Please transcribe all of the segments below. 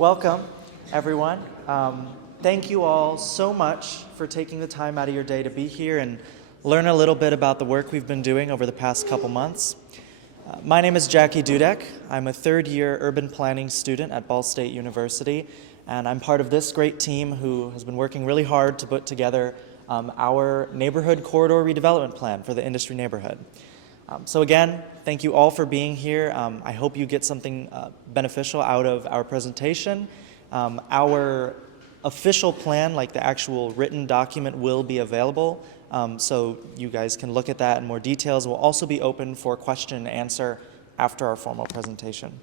Welcome, everyone. Thank you all so much for taking the time out of your day to be here and learn a little bit about the work we've been doing over the past couple months. My name is Jackie Dudek. I'm a third-year urban planning student at Ball State University, and I'm part of this great team who has been working really hard to put together our neighborhood corridor redevelopment plan for the industry neighborhood. So again, thank you all for being here. I hope you get something beneficial out of our presentation. Our official plan, like the actual written document, will be available, so you guys can look at that in more details. We'll also be open for question and answer after our formal presentation.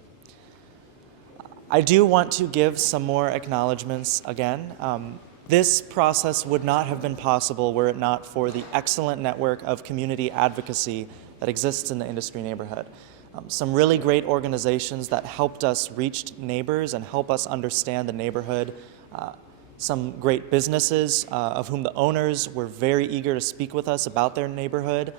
I do want to give some more acknowledgments again. This process would not have been possible were it not for the excellent network of community advocacy that exists in the industry neighborhood. Some really great organizations that helped us reach neighbors and help us understand the neighborhood. Some great businesses of whom the owners were very eager to speak with us about their neighborhood,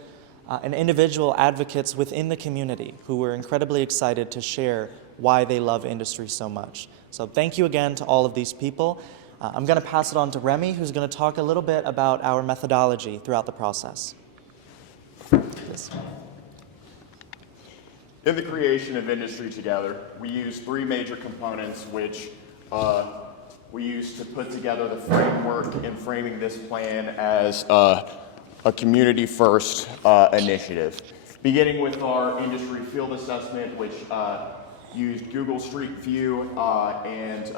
and individual advocates within the community who were incredibly excited to share why they love industry so much. So thank you again to all of these people. I'm going to pass it on to Remy, who's going to talk a little bit about our methodology throughout the process. Yes. In the creation of Industry Together, we use three major components which we use to put together the framework in framing this plan as a community-first initiative. Beginning with our industry field assessment, which used Google Street View and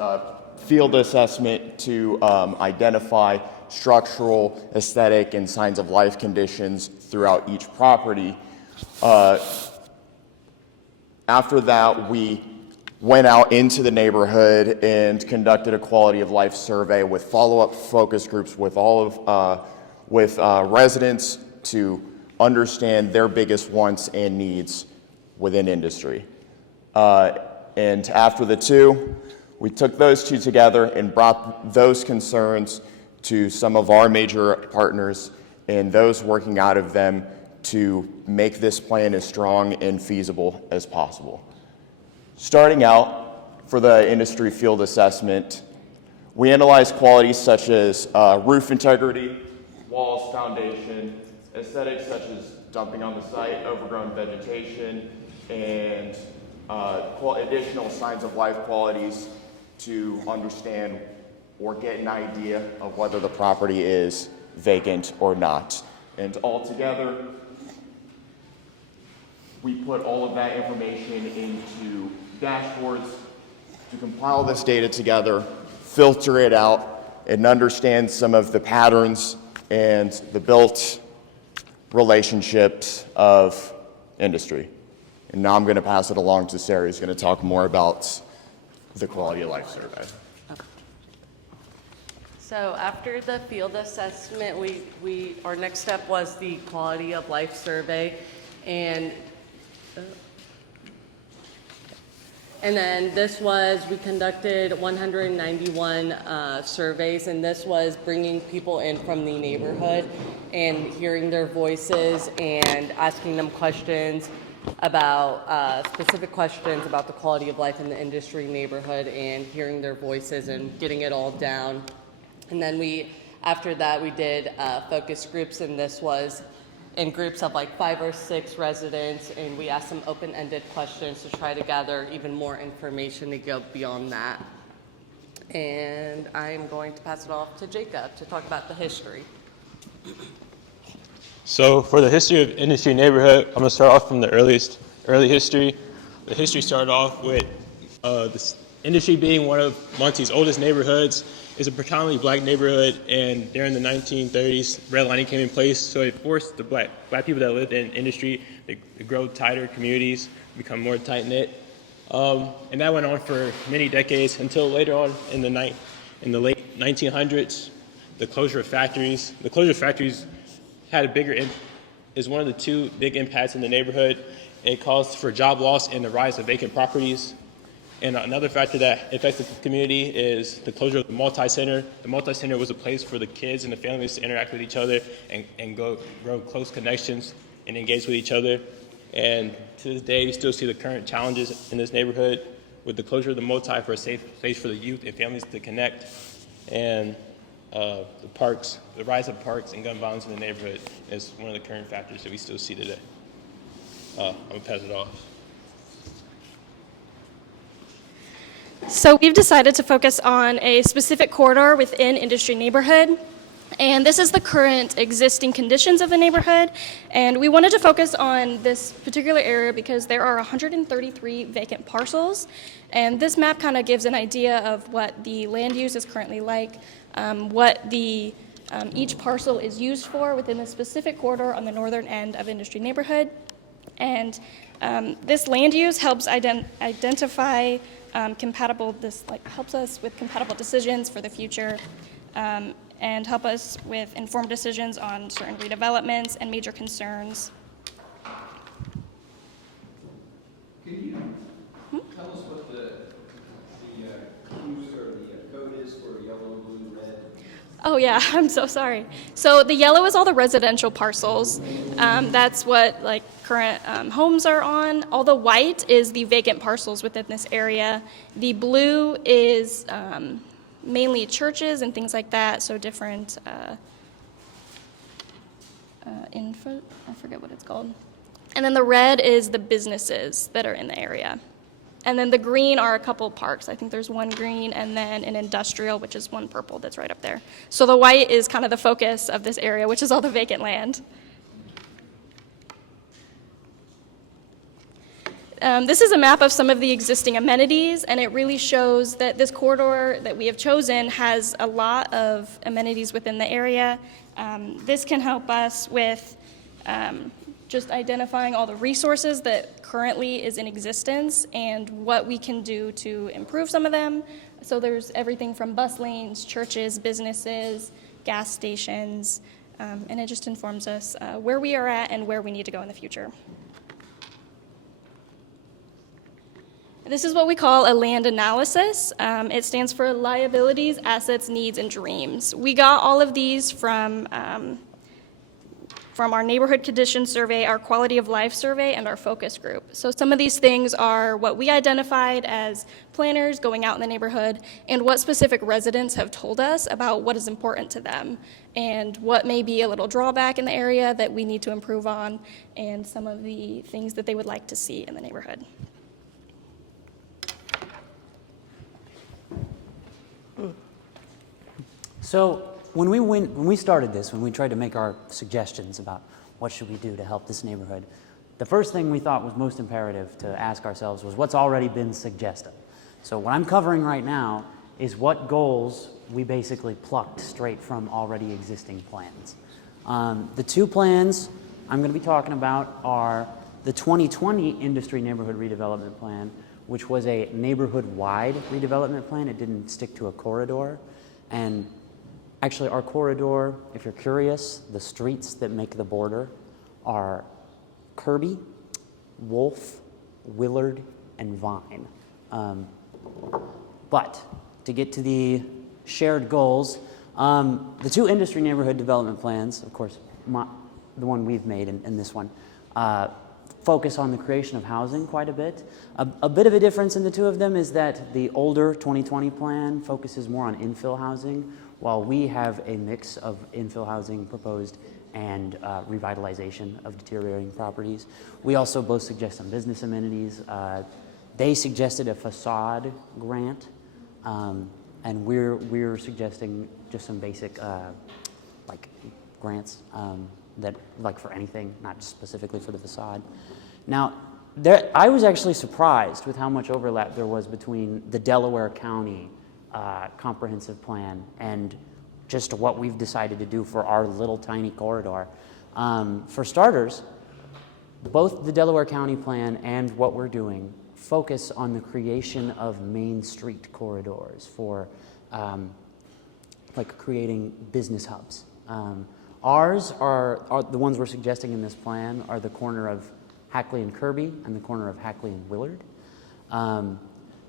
field assessment to identify structural, aesthetic, and signs of life conditions throughout each property. After that, we went out into the neighborhood and conducted a quality of life survey with follow-up focus groups with all of residents to understand their biggest wants and needs within industry. And after the two, we took those two together and brought those concerns to some of our major partners and those working out of them to make this plan as strong and feasible as possible. Starting out, for the industry field assessment, we analyzed qualities such as roof integrity, walls, foundation, aesthetics such as dumping on the site, overgrown vegetation, and additional signs of life qualities to understand or get an idea of whether the property is vacant or not. And altogether, we put all of that information into dashboards to compile this data together, filter it out, and understand some of the patterns and the built relationships of industry. And now I'm going to pass it along to Sarah, who's going to talk more about the quality of life survey. So after the field assessment, our next step was the quality of life survey, and then we conducted 191 surveys, and this was bringing people in from the neighborhood and hearing their voices and asking them questions about specific questions about the quality of life in the industry neighborhood and hearing their voices and getting it all down. And then after that, we did focus groups, and this was in groups of like 5 or 6 residents, and we asked them open-ended questions to try to gather even more information to go beyond that. And I'm going to pass it off to Jacob to talk about the history. So for the history of industry neighborhood, I'm going to start off from the early history. The history started off with this industry being one of Muncie's oldest neighborhoods. It's a predominantly black neighborhood, and during the 1930s, redlining came in place, so it forced the black people that lived in industry to grow tighter communities, become more tight-knit. And that went on for many decades until later on in the late 1900s, the closure of factories. The closure of factories had is one of the two big impacts in the neighborhood. It caused for job loss and the rise of vacant properties. And another factor that affected the community is the closure of the multi-center. The multi-center was a place for the kids and the families to interact with each other and grow close connections and engage with each other. And to this day, we still see the current challenges in this neighborhood. with the closure of the multi for a safe place for the youth and families to connect, and the rise of parks and gun violence in the neighborhood is one of the current factors that we still see today. I'm gonna pass it off. So we've decided to focus on a specific corridor within Industry Neighborhood. And this is the current existing conditions of the neighborhood. And we wanted to focus on this particular area because there are 133 vacant parcels. And this map kind of gives an idea of what the land use is currently like, what each parcel is used for within the specific corridor on the northern end of Industry Neighborhood. And this land use helps identify helps us with compatible decisions for the future, and help us with informed decisions on certain redevelopments and major concerns. Can you tell us what the cues or the code is for yellow, blue, red? Oh yeah, I'm so sorry. So the yellow is all the residential parcels. That's what current homes are on. All the white is the vacant parcels within this area. The blue is mainly churches and things like that, so different info, I forget what it's called. And then the red is the businesses that are in the area. And then the green are a couple parks. I think there's one green and then an industrial, which is one purple that's right up there. So the white is kind of the focus of this area, which is all the vacant land. This is a map of some of the existing amenities, and it really shows that this corridor that we have chosen has a lot of amenities within the area. This can help us with just identifying all the resources that currently is in existence and what we can do to improve some of them. So there's everything from bus lanes, churches, businesses, gas stations, and it just informs us where we are at and where we need to go in the future. This is what we call a land analysis. It stands for liabilities, assets, needs, and dreams. We got all of these from our neighborhood condition survey, our quality of life survey, and our focus group. So some of these things are what we identified as planners going out in the neighborhood and what specific residents have told us about what is important to them and what may be a little drawback in the area that we need to improve on and some of the things that they would like to see in the neighborhood. So when we started this, when we tried to make our suggestions about what should we do to help this neighborhood, the first thing we thought was most imperative to ask ourselves was what's already been suggested. So what I'm covering right now is what goals we basically plucked straight from already existing plans. The two plans I'm going to be talking about are the 2020 Industry Neighborhood Redevelopment Plan, which was a neighborhood-wide redevelopment plan. It didn't stick to a corridor. And actually, our corridor, if you're curious, the streets that make the border are Kirby, Wolf, Willard, and Vine. But to get to the shared goals, the two industry neighborhood development plans, of course, the one we've made and this one, focus on the creation of housing quite a bit. A bit of a difference in the two of them is that the older 2020 plan focuses more on infill housing, while we have a mix of infill housing proposed and revitalization of deteriorating properties. We also both suggest some business amenities. They suggested a facade grant, and we're suggesting just some basic like grants that like for anything, not just specifically for the facade. Now, I was actually surprised with how much overlap there was between the Delaware County comprehensive plan and just what we've decided to do for our little tiny corridor. For starters, both the Delaware County plan and what we're doing focus on the creation of main street corridors for like creating business hubs. Ours are the ones we're suggesting in this plan are the corner of Hackley and Kirby and the corner of Hackley and Willard.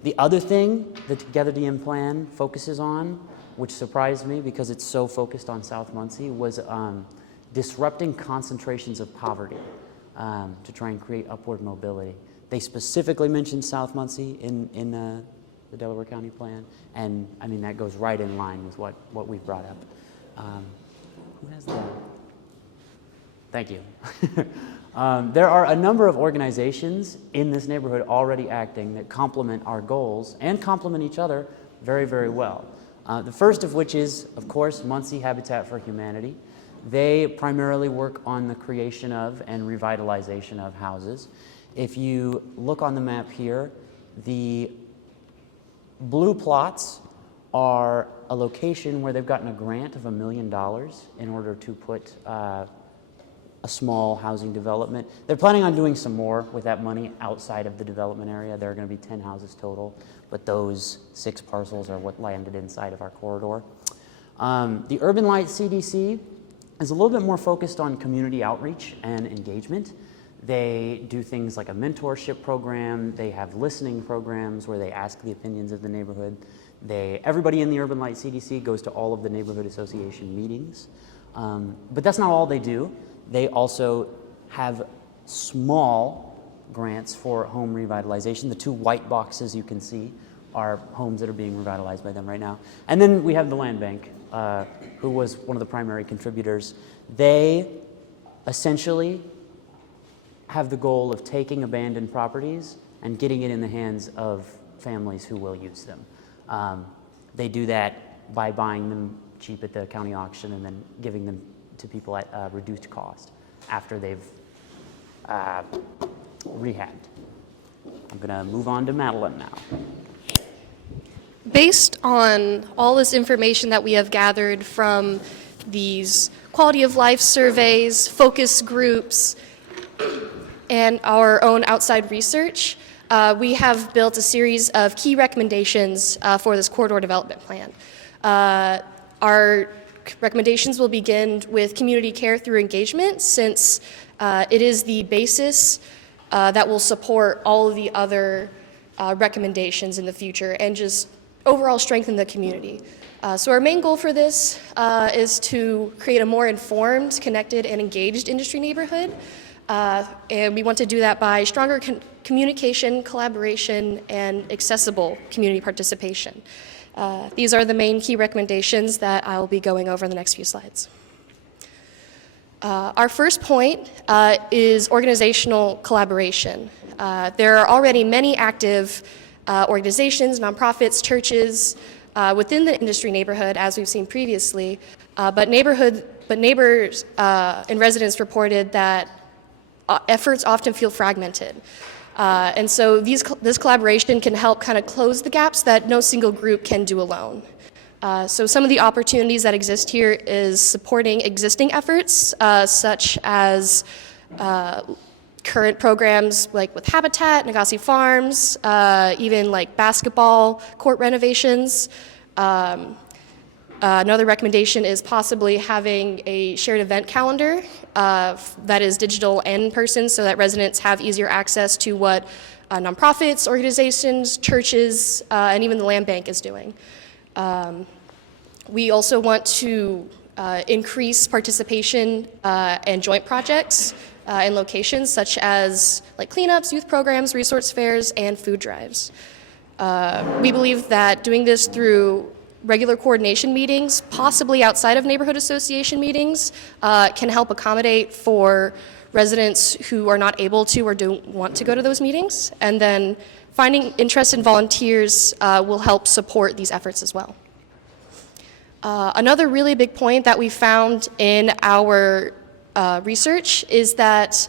The other thing that the Together DM plan focuses on, which surprised me because it's so focused on South Muncie, was disrupting concentrations of poverty to try and create upward mobility. They specifically mentioned South Muncie in the Delaware County plan, and I mean that goes right in line with what we've brought up. Who has the? Thank you. There are a number of organizations in this neighborhood already acting that complement our goals and complement each other very, very well. The first of which is, of course, Muncie Habitat for Humanity. They primarily work on the creation of and revitalization of houses. If you look on the map here, the blue plots are a location where they've gotten a grant of $1 million in order to put a small housing development. They're planning on doing some more with that money outside of the development area. There are going to be 10 houses total, but those 6 parcels are what landed inside of our corridor. The Urban Light CDC is a little bit more focused on community outreach and engagement. They do things like a mentorship program. They have listening programs where they ask the opinions of the neighborhood. Everybody in the Urban Light CDC goes to all of the neighborhood association meetings. But that's not all they do. They also have small grants for home revitalization. The 2 white boxes you can see are homes that are being revitalized by them right now. And then we have the Land Bank, who was one of the primary contributors. They essentially have the goal of taking abandoned properties and getting it in the hands of families who will use them. They do that by buying them cheap at the county auction and then giving them to people at reduced cost after they've rehabbed. I'm going to move on to Madeline now. Based on all this information that we have gathered from these quality of life surveys, focus groups, and our own outside research, we have built a series of key recommendations for this corridor development plan. Our recommendations will begin with community care through engagement, since it is the basis that will support all of the other recommendations in the future and just overall strengthen the community. So our main goal for this is to create a more informed, connected, and engaged industry neighborhood. And we want to do that by stronger communication, collaboration, and accessible community participation. These are the main key recommendations that I'll be going over in the next few slides. Our first point is organizational collaboration. There are already many active organizations, nonprofits, churches within the industry neighborhood, as we've seen previously, but neighbors and residents reported that efforts often feel fragmented. And so this collaboration can help kind of close the gaps that no single group can do alone. So some of the opportunities that exist here is supporting existing efforts, such as current programs like with Habitat, Nagassi Farms, even like basketball court renovations. Another recommendation is possibly having a shared event calendar that is digital and in person, so that residents have easier access to what nonprofits, organizations, churches, and even the Land Bank is doing. We also want to increase participation and joint projects in locations such as like cleanups, youth programs, resource fairs, and food drives. We believe that doing this through regular coordination meetings, possibly outside of neighborhood association meetings, can help accommodate for residents who are not able to or don't want to go to those meetings. And then finding interest in volunteers will help support these efforts as well. Another really big point that we found in our research is that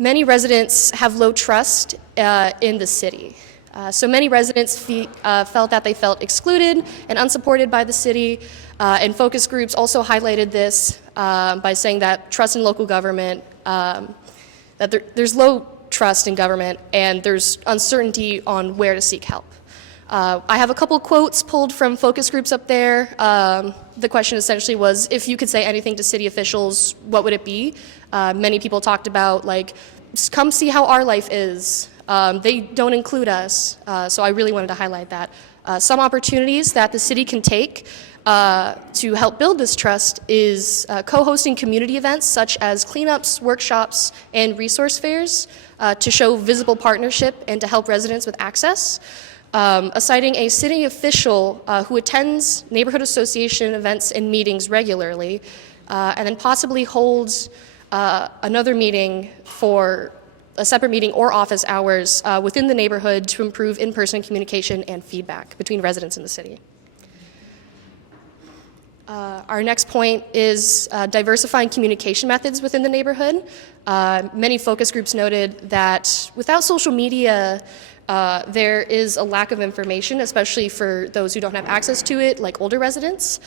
many residents have low trust in the city. So many residents felt that they felt excluded and unsupported by the city, and focus groups also highlighted this by saying that trust in local government, that there's low trust in government and there's uncertainty on where to seek help. I have a couple quotes pulled from focus groups up there. The question essentially was, if you could say anything to city officials, what would it be? Many people talked about, like, come see how our life is. They don't include us, so I really wanted to highlight that. Some opportunities that the city can take to help build this trust is co-hosting community events such as cleanups, workshops, and resource fairs to show visible partnership and to help residents with access. Assigning a city official who attends neighborhood association events and meetings regularly, and then possibly holds another meeting for a separate meeting or office hours within the neighborhood to improve in-person communication and feedback between residents in the city. Our next point is diversifying communication methods within the neighborhood. Many focus groups noted that without social media, there is a lack of information, especially for those who don't have access to it, like older residents.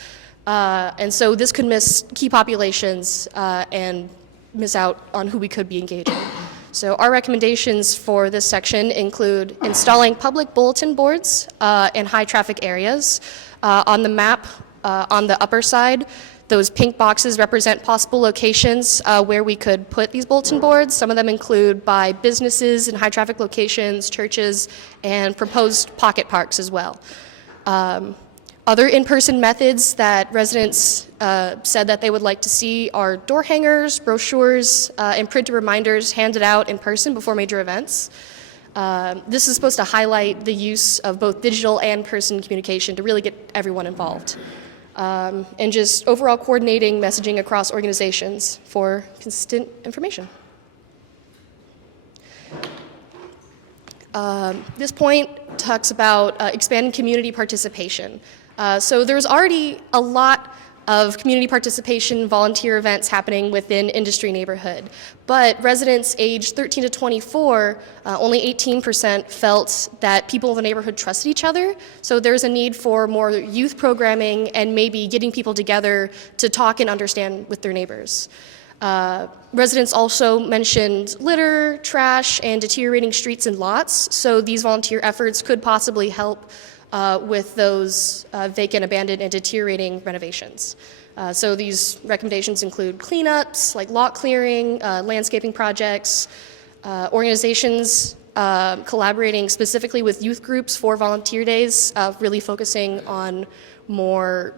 And so this could miss key populations and miss out on who we could be engaging. So our recommendations for this section include installing public bulletin boards in high traffic areas. On the map on the upper side, those pink boxes represent possible locations where we could put these bulletin boards. Some of them include by businesses in high traffic locations, churches, and proposed pocket parks as well. Other in-person methods that residents said that they would like to see are door hangers, brochures, and printed reminders handed out in person before major events. This is supposed to highlight the use of both digital and person communication to really get everyone involved. And just overall coordinating messaging across organizations for consistent information. This point talks about expanding community participation. So there's already a lot of community participation, volunteer events happening within industry neighborhood. But residents aged 13 to 24, only 18% felt that people in the neighborhood trusted each other. So there's a need for more youth programming and maybe getting people together to talk and understand with their neighbors. Residents also mentioned litter, trash, and deteriorating streets and lots. So these volunteer efforts could possibly help with those vacant, abandoned, and deteriorating renovations. So these recommendations include cleanups, like lot clearing, landscaping projects, organizations collaborating specifically with youth groups for volunteer days, really focusing on more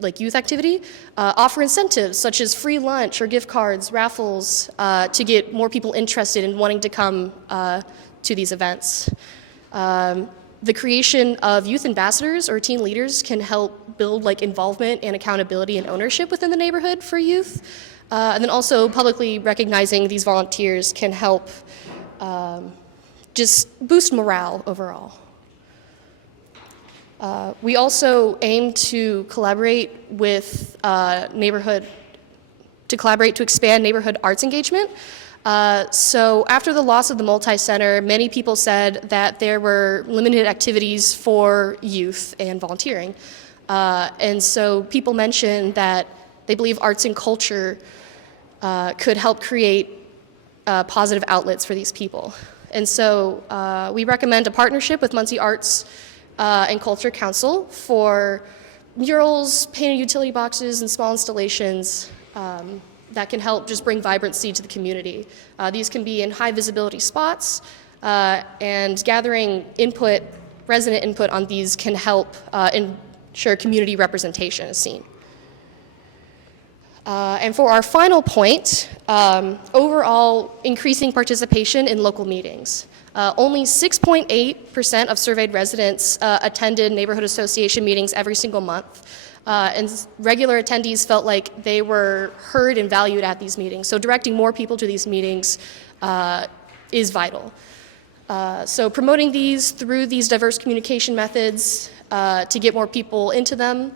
like youth activity, offer incentives such as free lunch or gift cards, raffles, to get more people interested in wanting to come to these events. The creation of youth ambassadors or teen leaders can help build like involvement and accountability and ownership within the neighborhood for youth. And then also publicly recognizing these volunteers can help just boost morale overall. We also aim to collaborate with to expand neighborhood arts engagement. So after the loss of the multi-center, many people said that there were limited activities for youth and volunteering. And so people mentioned that they believe arts and culture could help create positive outlets for these people. And so we recommend a partnership with Muncie Arts and Culture Council for murals, painted utility boxes, and small installations that can help just bring vibrancy to the community. These can be in high visibility spots, and gathering input, resident input on these can help ensure community representation is seen. And for our final point, overall increasing participation in local meetings. Only 6.8% of surveyed residents attended neighborhood association meetings every single month. And regular attendees felt like they were heard and valued at these meetings. So directing more people to these meetings is vital. So promoting these through these diverse communication methods to get more people into them,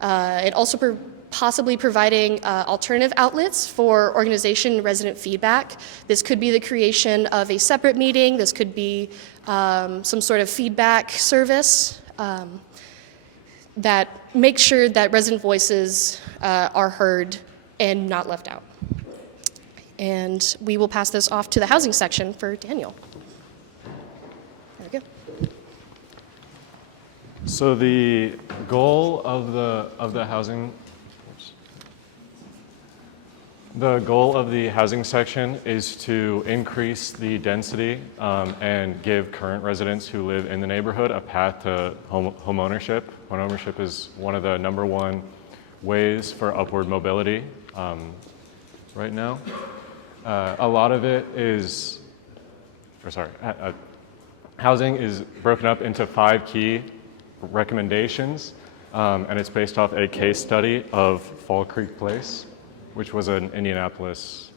and also possibly providing alternative outlets for organization and resident feedback. This could be the creation of a separate meeting. This could be some sort of feedback service that makes sure that resident voices are heard and not left out. And we will pass this off to the housing section for Daniel. There we go. So the goal of the housing The goal of the housing section is to increase the density and give current residents who live in the neighborhood a path to home ownership. Home ownership is one of the #1 ways for upward mobility right now. A lot of it is, housing is broken up into 5 key recommendations, and it's based off a case study of Fall Creek Place, which was an Indianapolis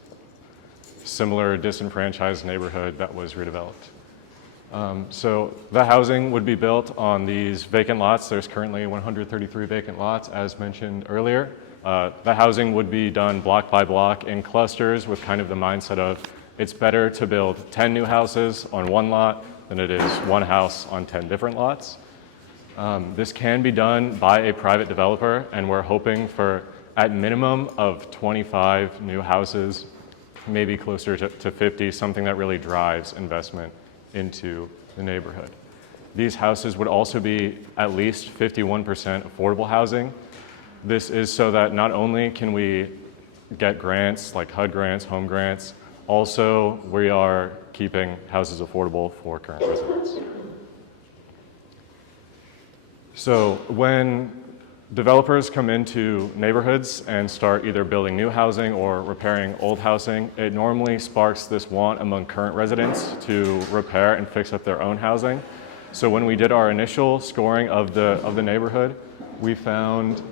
similar disenfranchised neighborhood that was redeveloped. So the housing would be built on these vacant lots. There's currently 133 vacant lots, as mentioned earlier. The housing would be done block by block in clusters with kind of the mindset of it's better to build 10 new houses on one lot than it is one house on 10 different lots. This can be done by a private developer, and we're hoping for at minimum of 25 new houses, maybe closer to 50, something that really drives investment into the neighborhood. These houses would also be at least 51% affordable housing. This is so that not only can we get grants like HUD grants, home grants, also we are keeping houses affordable for current residents. So when developers come into neighborhoods and start either building new housing or repairing old housing, it normally sparks this want among current residents to repair and fix up their own housing. So when we did our initial scoring of the neighborhood, we found,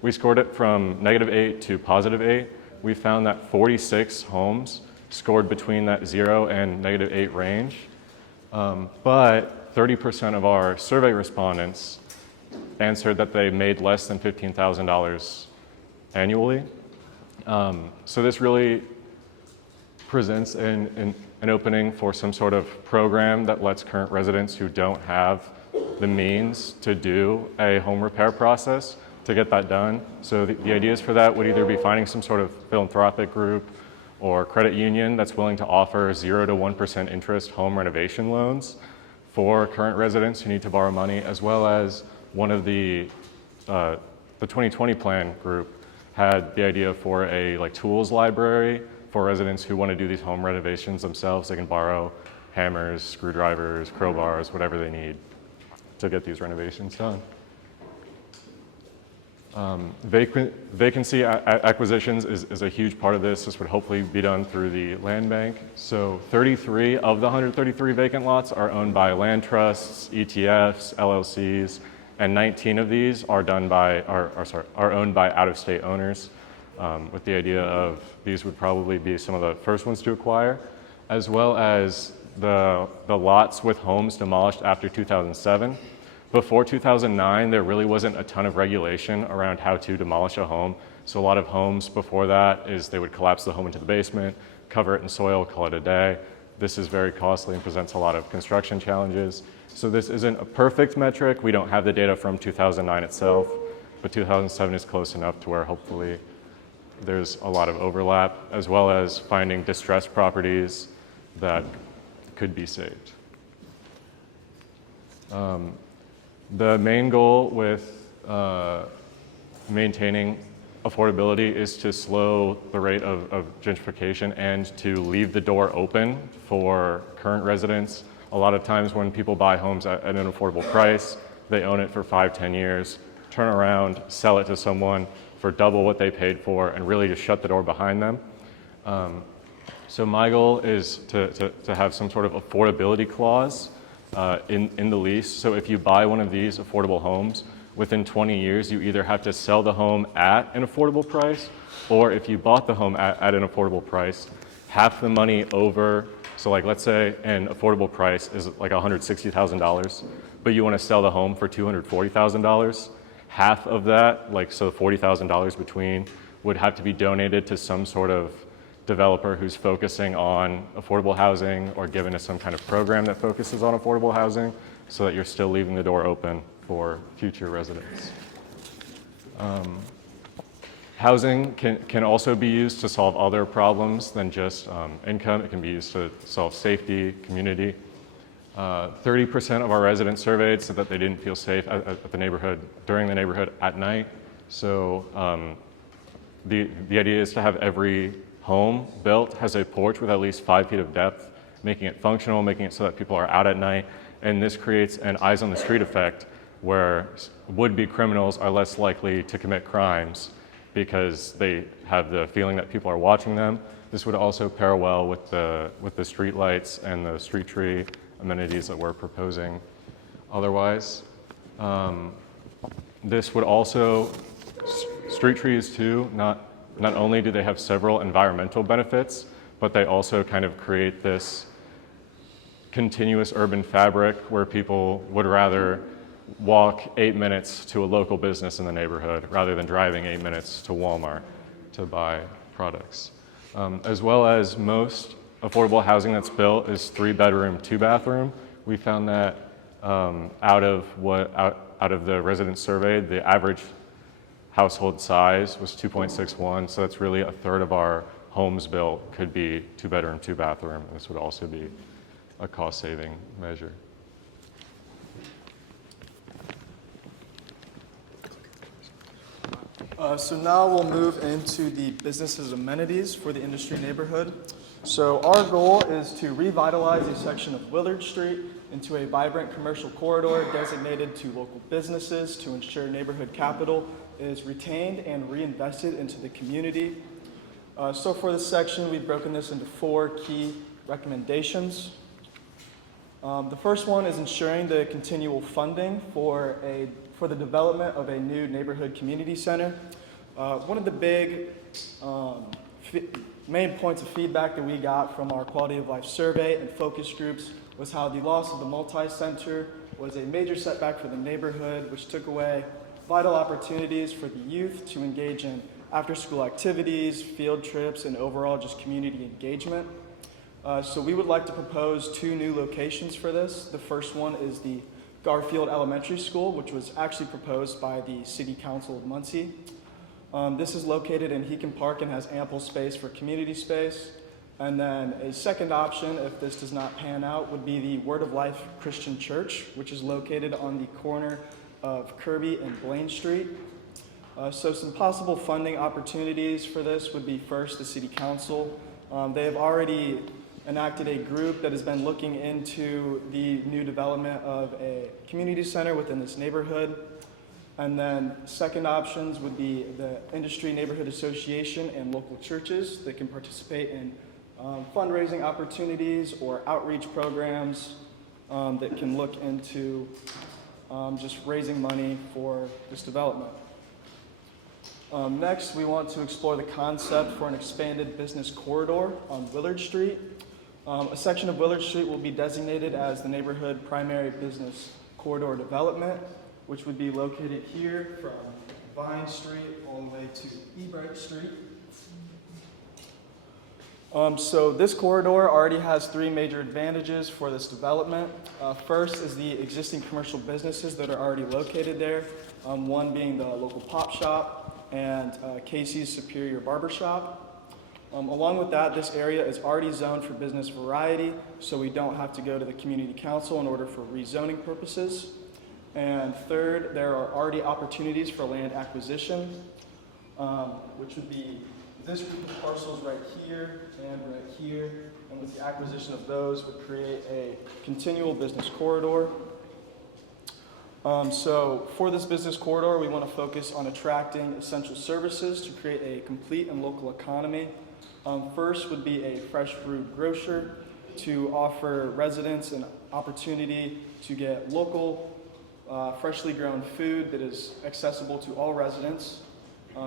we scored it from -8 to +8. We found that 46 homes scored between that 0 and -8 range, but 30% of our survey respondents answered that they made less than $15,000 annually. So this really presents an opening for some sort of program that lets current residents who don't have the means to do a home repair process to get that done. So the ideas for that would either be finding some sort of philanthropic group or credit union that's willing to offer 0 to 1% interest home renovation loans for current residents who need to borrow money, as well as one of the 2020 plan group had the idea for a tools library for residents who want to do these home renovations themselves. They can borrow hammers, screwdrivers, crowbars, whatever they need to get these renovations done. Vacancy acquisitions is a huge part of this. This would hopefully be done through the land bank. So 33 of the 133 vacant lots are owned by land trusts, ETFs, LLCs, and 19 of these are owned by out-of-state owners, with the idea of these would probably be some of the first ones to acquire, as well as the lots with homes demolished after 2007. Before 2009, there really wasn't a ton of regulation around how to demolish a home. So a lot of homes before that is they would collapse the home into the basement, cover it in soil, call it a day. This is very costly and presents a lot of construction challenges. So this isn't a perfect metric. We don't have the data from 2009 itself, but 2007 is close enough to where hopefully there's a lot of overlap, as well as finding distressed properties that could be saved. The main goal with maintaining affordability is to slow the rate of gentrification and to leave the door open for current residents. A lot of times when people buy homes at an affordable price, they own it for 5-10 years, turn around, sell it to someone for double what they paid for, and really just shut the door behind them. So my goal is to have some sort of affordability clause in the lease. So if you buy one of these affordable homes, within 20 years, you either have to sell the home at an affordable price, or if you bought the home at an affordable price, half the money over, so let's say an affordable price is $160,000, but you want to sell the home for $240,000, half of that, so $40,000 between, would have to be donated to some sort of developer who's focusing on affordable housing or given us some kind of program that focuses on affordable housing, so that you're still leaving the door open for future residents. Housing can also be used to solve other problems than just income. It can be used to solve safety, community. 30% of our residents surveyed said that they didn't feel safe at the neighborhood, during the neighborhood at night. So The idea is to have every home built has a porch with at least 5 feet of depth, making it functional, making it so that people are out at night. And this creates an eyes on the street effect where would-be criminals are less likely to commit crimes because they have the feeling that people are watching them. This would also pair well with the street lights and the street tree amenities that we're proposing otherwise. This would also, street trees too, not only do they have several environmental benefits, but they also kind of create this continuous urban fabric where people would rather walk 8 minutes to a local business in the neighborhood rather than driving 8 minutes to Walmart to buy products. As well as most affordable housing that's built is 3-bedroom, 2-bathroom. We found that out of the residents surveyed, the average household size was 2.61, so that's really a third of our homes built could be 2-bedroom, 2-bathroom. This would also be a cost-saving measure. So now we'll move into the businesses amenities for the industry neighborhood. So our goal is to revitalize a section of Willard Street into a vibrant commercial corridor designated to local businesses to ensure neighborhood capital is retained and reinvested into the community. So for this section, we've broken this into 4 key recommendations. The first one is ensuring the continual funding for the development of a new neighborhood community center. One of the big main points of feedback that we got from our quality of life survey and focus groups was how the loss of the multi-center was a major setback for the neighborhood, which took away vital opportunities for the youth to engage in after-school activities, field trips, and overall just community engagement. So we would like to propose 2 new locations for this. The first one is the Garfield Elementary School, which was actually proposed by the City Council of Muncie. This is located in Heacon Park and has ample space for community space. And then a second option, if this does not pan out, would be the Word of Life Christian Church, which is located on the corner of Kirby and Blaine Street. So some possible funding opportunities for this would be first the City Council. They have already enacted a group that has been looking into the new development of a community center within this neighborhood. And then second options would be the Industry Neighborhood Association and local churches that can participate in fundraising opportunities or outreach programs that can look into just raising money for this development. Next, we want to explore the concept for an expanded business corridor on Willard Street. A section of Willard Street will be designated as the neighborhood primary business corridor development, which would be located here from Vine Street all the way to Ebright Street. So this corridor already has 3 major advantages for this development. First is the existing commercial businesses that are already located there, one being the local pop shop and Casey's Superior Barbershop. Along with that, this area is already zoned for business variety, so we don't have to go to the community council in order for rezoning purposes. And third, there are already opportunities for land acquisition, which would be this group of parcels right here and right here. And with the acquisition of those would create a continual business corridor. So for this business corridor, we want to focus on attracting essential services to create a complete and local economy. First would be a fresh fruit grocer to offer residents an opportunity to get local, freshly grown food that is accessible to all residents.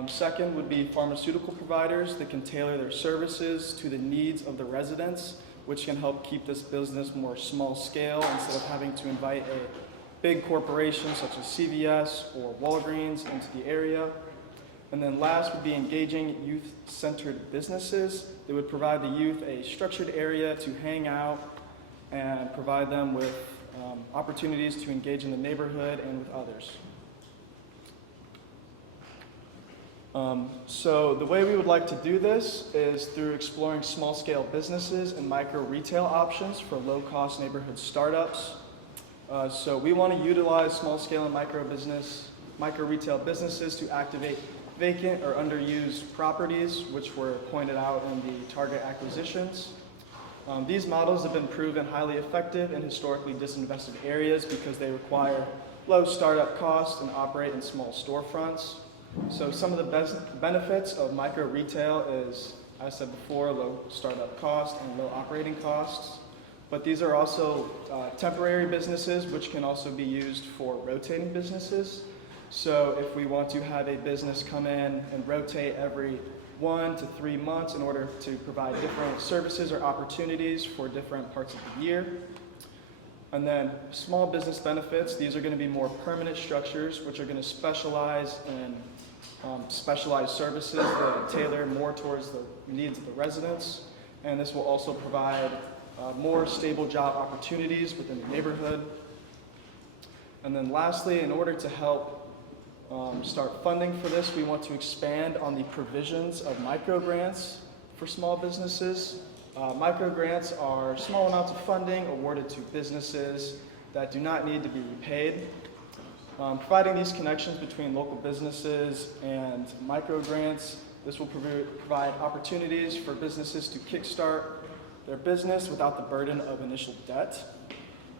Second would be pharmaceutical providers that can tailor their services to the needs of the residents, which can help keep this business more small scale instead of having to invite a big corporation such as CVS or Walgreens into the area. And then last would be engaging youth-centered businesses that would provide the youth a structured area to hang out and provide them with opportunities to engage in the neighborhood and with others. So the way we would like to do this is through exploring small-scale businesses and micro-retail options for low-cost neighborhood startups. So we want to utilize small-scale and micro-retail businesses to activate vacant or underused properties, which were pointed out in the target acquisitions. These models have been proven highly effective in historically disinvested areas because they require low startup costs and operate in small storefronts. So some of the best benefits of micro retail is, as I said before, low startup costs and low operating costs. But these are also temporary businesses, which can also be used for rotating businesses. So if we want to have a business come in and rotate every 1 to 3 months in order to provide different services or opportunities for different parts of the year. And then small business benefits, these are going to be more permanent structures, which are going to specialize in specialized services that tailor more towards the needs of the residents. And this will also provide more stable job opportunities within the neighborhood. And then lastly, in order to help start funding for this, we want to expand on the provisions of micro grants for small businesses. Micro grants are small amounts of funding awarded to businesses that do not need to be repaid. Providing these connections between local businesses and micro grants, this will provide opportunities for businesses to kickstart their business without the burden of initial debt.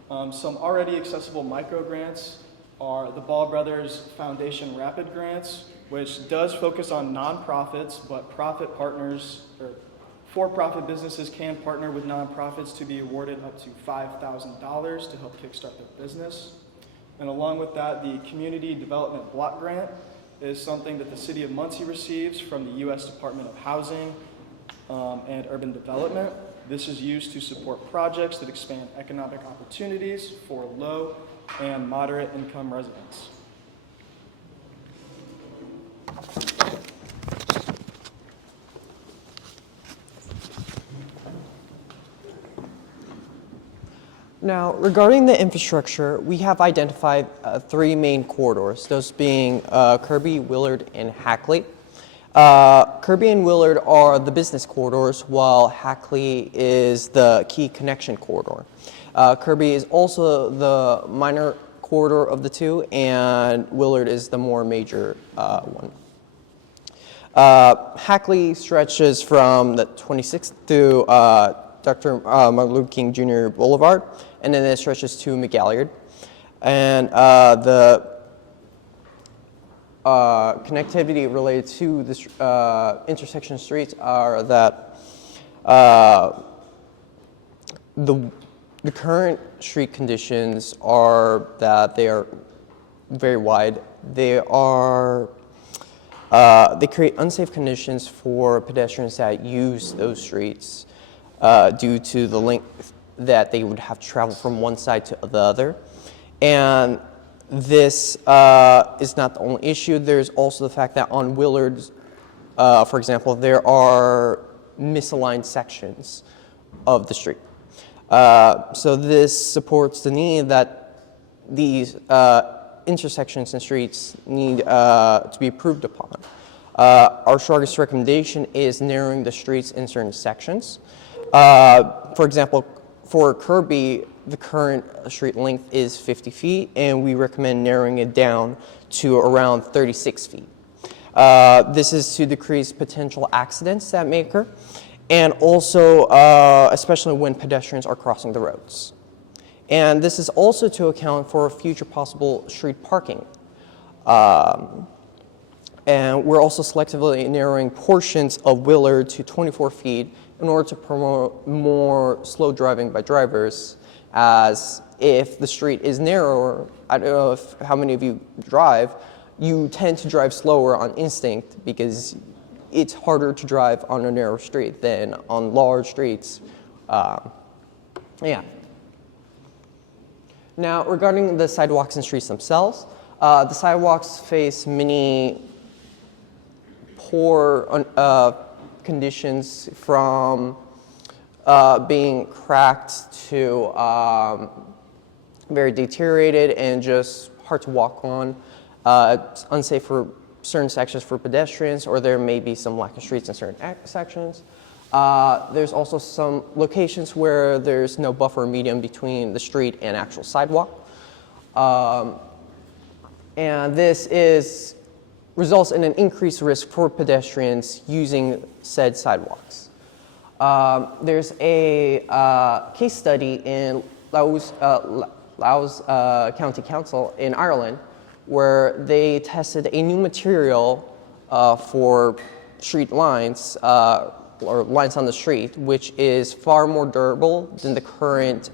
Some already accessible micro grants are the Ball Brothers Foundation Rapid Grants, which does focus on nonprofits, but profit partners or for-profit businesses can partner with nonprofits to be awarded up to $5,000 to help kickstart their business. And along with that, the Community Development Block Grant is something that the City of Muncie receives from the U.S. Department of Housing and Urban Development. This is used to support projects that expand economic opportunities for low and moderate income residents. Now, regarding the infrastructure, we have identified 3 main corridors, those being Kirby, Willard, and Hackley. Kirby and Willard are the business corridors, while Hackley is the key connection corridor. Kirby is also the minor corridor of the two, and Willard is the more major one. Hackley stretches from the 26th to Dr. Martin Luther King Jr. Boulevard, and then it stretches to McGalliard. And the connectivity related to this intersection streets are that the current street conditions are that they are very wide. They create unsafe conditions for pedestrians that use those streets due to the length that they would have to travel from one side to the other. And this is not the only issue. There's also the fact that on Willard, for example, there are misaligned sections of the street. So this supports the need that these intersections and streets need to be improved upon. Our strongest recommendation is narrowing the streets in certain sections. For example, for Kirby, the current street length is 50 feet, and we recommend narrowing it down to around 36 feet. This is to decrease potential accidents that may occur, and also especially when pedestrians are crossing the roads. And this is also to account for future possible street parking. And we're also selectively narrowing portions of Willard to 24 feet in order to promote more slow driving by drivers, as if the street is narrower, I don't know how many of you drive, you tend to drive slower on instinct because it's harder to drive on a narrow street than on large streets. Yeah. Now, regarding the sidewalks and streets themselves, the sidewalks face many poor conditions, from being cracked to very deteriorated and just hard to walk on. It's unsafe for certain sections for pedestrians, or there may be some lack of streets in certain sections. There's also some locations where there's no buffer medium between the street and actual sidewalk. And this is results in an increased risk for pedestrians using said sidewalks. There's a case study in Louth County Council in Ireland where they tested a new material for street lines or lines on the street, which is far more durable than the current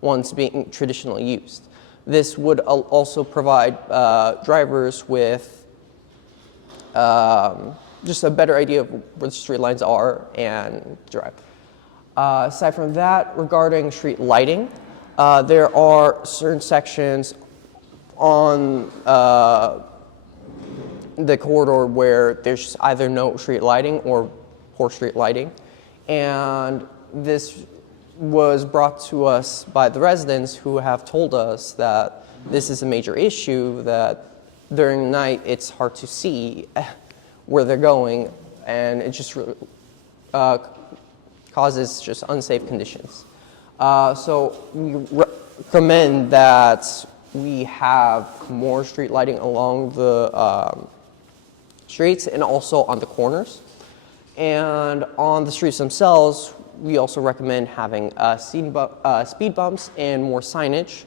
ones being traditionally used. This would also provide drivers with just a better idea of where the street lines are and drive. Aside from that, regarding street lighting, there are certain sections on the corridor where there's either no street lighting or poor street lighting. And this was brought to us by the residents who have told us that this is a major issue, that during the night it's hard to see where they're going, and it just causes just unsafe conditions. So we recommend that we have more street lighting along the streets and also on the corners. And on the streets themselves, we also recommend having speed bumps and more signage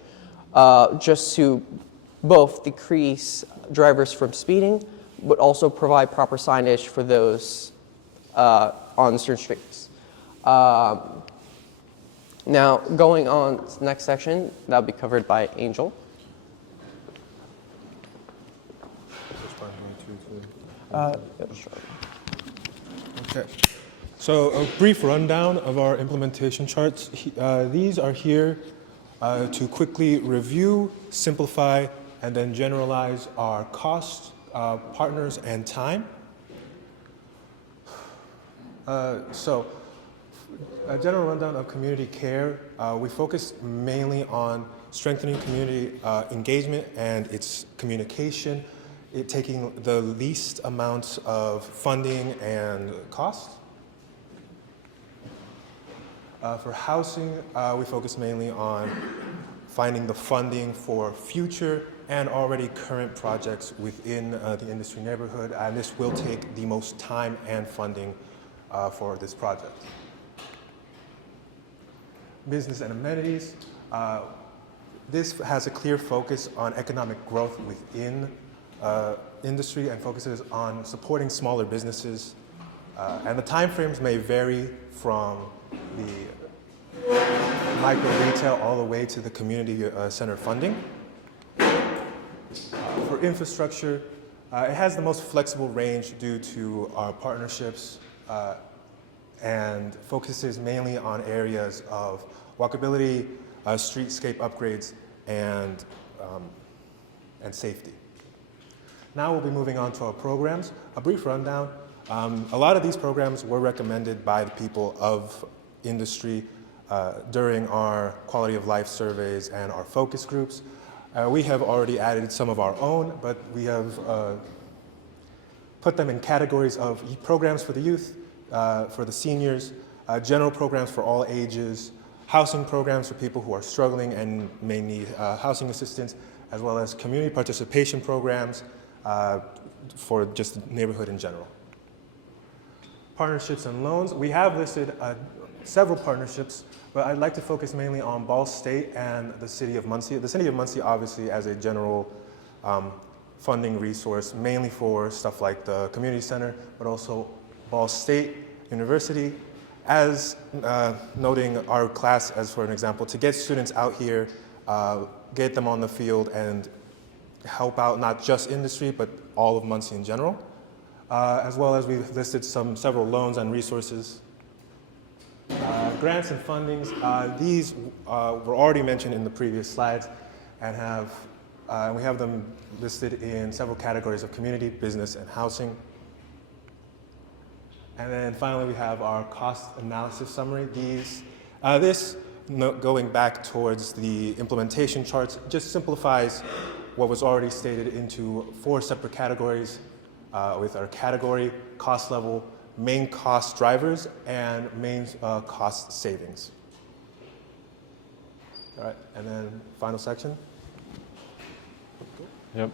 just to both decrease drivers from speeding, but also provide proper signage for those on certain streets. Now, going on to the next section, that'll be covered by Angel. Okay. So a brief rundown of our implementation charts. These are here to quickly review, simplify, and then generalize our costs, partners, and time. So a general rundown of community care. We focus mainly on strengthening community engagement and its communication, taking the least amounts of funding and cost. For housing, we focus mainly on finding the funding for future and already current projects within the industry neighborhood, and this will take the most time and funding for this project. Business and amenities. This has a clear focus on economic growth within industry and focuses on supporting smaller businesses. And the timeframes may vary from the micro retail all the way to the community center funding. For infrastructure, it has the most flexible range due to our partnerships and focuses mainly on areas of walkability, streetscape upgrades, and safety. Now we'll be moving on to our programs. A brief rundown. A lot of these programs were recommended by the people of industry during our quality of life surveys and our focus groups. We have already added some of our own, but we have put them in categories of programs for the youth, for the seniors, general programs for all ages, housing programs for people who are struggling and may need housing assistance, as well as community participation programs for just the neighborhood in general. Partnerships and loans. We have listed several partnerships, but I'd like to focus mainly on Ball State and the City of Muncie. The City of Muncie, obviously, as a general funding resource, mainly for stuff like the community center, but also Ball State University, as noting our class as for an example, to get students out here, get them on the field and help out not just industry, but all of Muncie in general. As well as we've listed several loans and resources. Grants and fundings, these were already mentioned in the previous slides and we have them listed in several categories of community, business, and housing. And then finally, we have our cost analysis summary. Going back towards the implementation charts, just simplifies what was already stated into 4 separate categories with our category, cost level, main cost drivers, and main cost savings. All right, and then final section. Yep.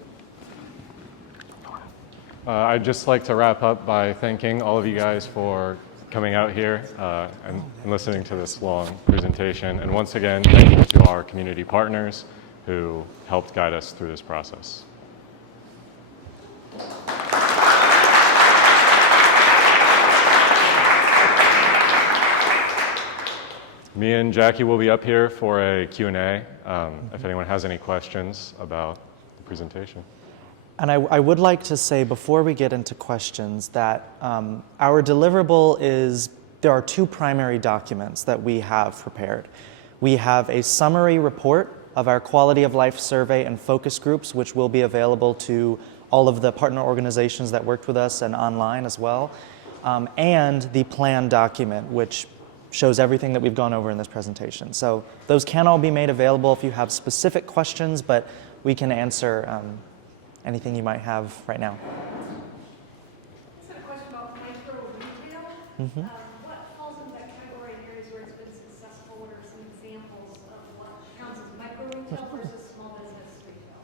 I'd just like to wrap up by thanking all of you guys for coming out here and listening to this long presentation. And once again, thank you to our community partners who helped guide us through this process. Me and Jackie will be up here for a Q&A if anyone has any questions about the presentation. And I would like to say before we get into questions that our deliverable is, there are two primary documents that we have prepared. We have a summary report of our quality of life survey and focus groups, which will be available to all of the partner organizations that worked with us and online as well, and the plan document, which shows everything that we've gone over in this presentation. So those can all be made available if you have specific questions, but we can answer anything you might have right now. I just had a question about micro retail. What falls into that category in areas where it's been successful? What are some examples of what counts as micro retail versus small business retail?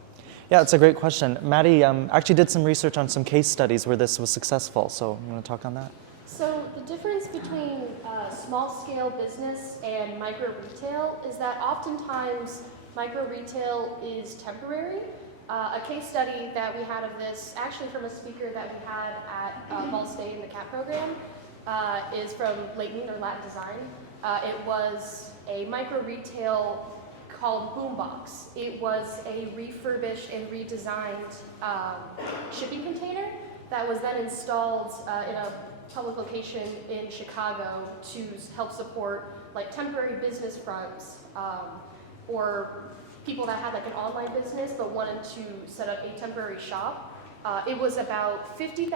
Yeah, it's a great question. Maddie actually did some research on some case studies where this was successful, so you want to talk on that? So the difference between small-scale business and micro retail is that oftentimes micro retail is temporary. A case study that we had of this, actually from a speaker that we had at Ball State in the CAP program, is from Latin Design. It was a micro retail called Boombox. It was a refurbished and redesigned shipping container that was then installed in a public location in Chicago to help support like temporary business fronts or people that had like an online business but wanted to set up a temporary shop. It was about $50,000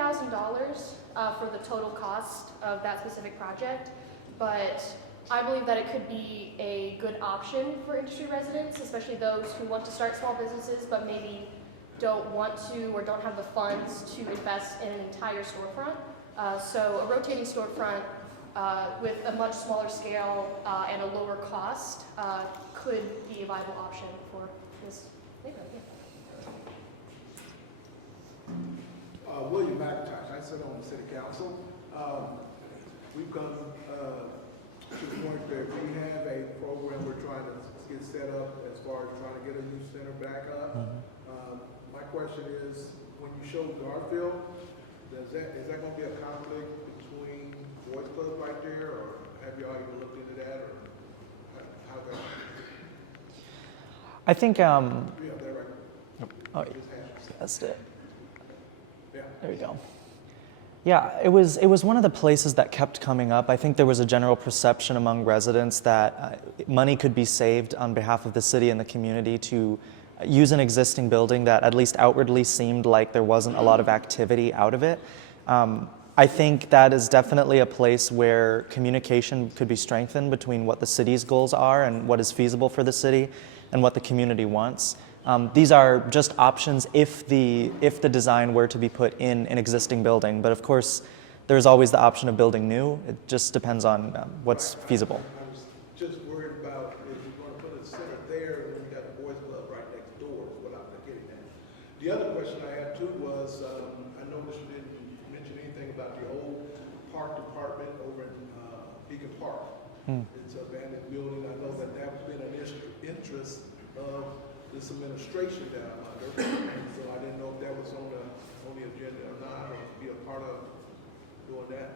for the total cost of that specific project, but I believe that it could be a good option for industry residents, especially those who want to start small businesses but maybe don't want to or don't have the funds to invest in an entire storefront. So a rotating storefront with a much smaller scale and a lower cost could be a viable option for this neighborhood. William McIntosh, I sit on the city council. We've come to the point that we have a program we're trying to get set up as far as trying to get a youth center back up. My question is, when you show Garfield, is that going to be a conflict between Boys Club right there, or have y'all even looked into that, or how's that? I think, Yeah, there right. oh, that's it. Yeah. There you go. Yeah, it was one of the places that kept coming up. I think there was a general perception among residents that money could be saved on behalf of the city and the community to use an existing building that at least outwardly seemed like there wasn't a lot of activity out of it. I think that is definitely a place where communication could be strengthened between what the city's goals are and what is feasible for the city and what the community wants. These are just options if the design were to be put in an existing building, but of course there's always the option of building new. It just depends on what's feasible. I was just worried about if you're going to put a center there and then you got the Boys Club right next door is what I'm getting at. The other question I had too was, I noticed you didn't mention anything about the old park department over in Beacon Park. It's an abandoned building. I know that that's been an interest of this administration down under, so I didn't know if that was on the agenda or not, or be a part of doing that.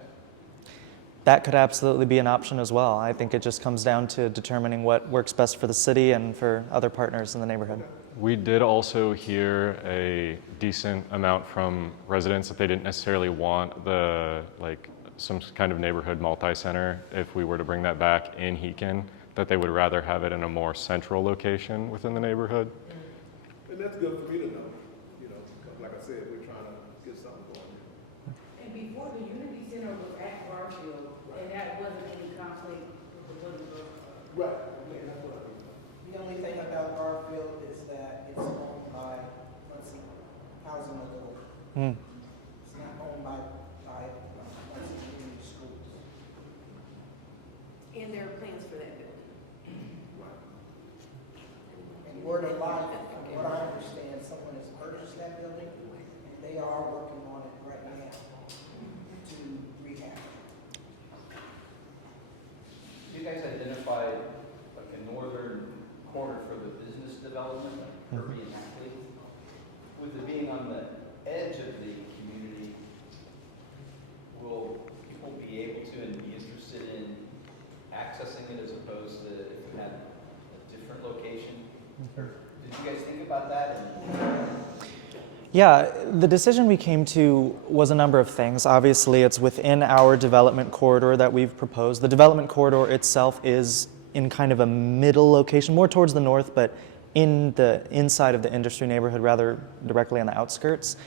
That could absolutely be an option as well. I think it just comes down to determining what works best for the city and for other partners in the neighborhood. We did also hear a decent amount from residents that they didn't necessarily want some kind of neighborhood multi-center if we were to bring that back in Heakin, that they would rather have it in a more central location within the neighborhood. And that's good for me to know, because like I said, we're trying to get something going. And before the Unity Center was at Garfield, and that wasn't any conflict with the Williamsburg. Right, okay, that's what I mean. The only thing about Garfield is that it's owned by Muncie Housing Authority. It's not owned by Muncie Community Schools. And there are plans for that building. And word of life, from what I understand, someone has purchased that building, and they are working on it Yeah, the decision we came to was a number of things. Obviously, it's within our development corridor that we've proposed. The development corridor itself is in kind of a middle location, more towards the north, but in the inside of the industry neighborhood, rather directly on the outskirts.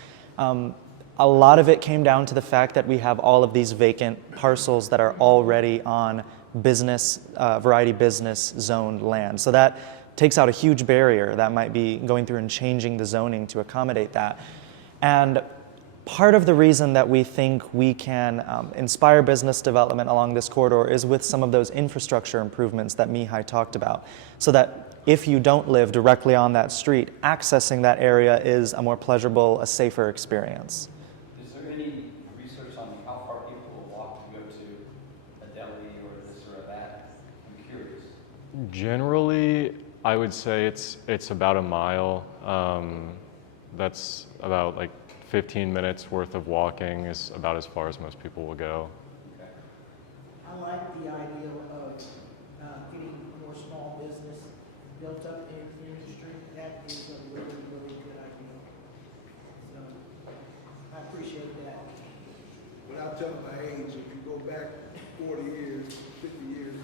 A lot of it came down to the fact that we have all of these vacant parcels that are already on business, variety business zoned land. So that takes out a huge barrier that might be going through and changing the zoning to accommodate that. And part of the reason that we think we can inspire business development along this corridor is with some of those infrastructure improvements that Mihai talked about, so that if you don't live directly on that street, accessing that area is a more pleasurable, a safer experience. Is there any research on how far people will walk to go to a deli or this or that? I'm curious. Generally, I would say it's about a mile. That's about like 15 minutes worth of walking is about as far as most people will go. Okay. I like the idea of getting more small business built up in industry. That is a really, really good idea. So I appreciate that. Without telling my age, if you go back 40 years, 50 years,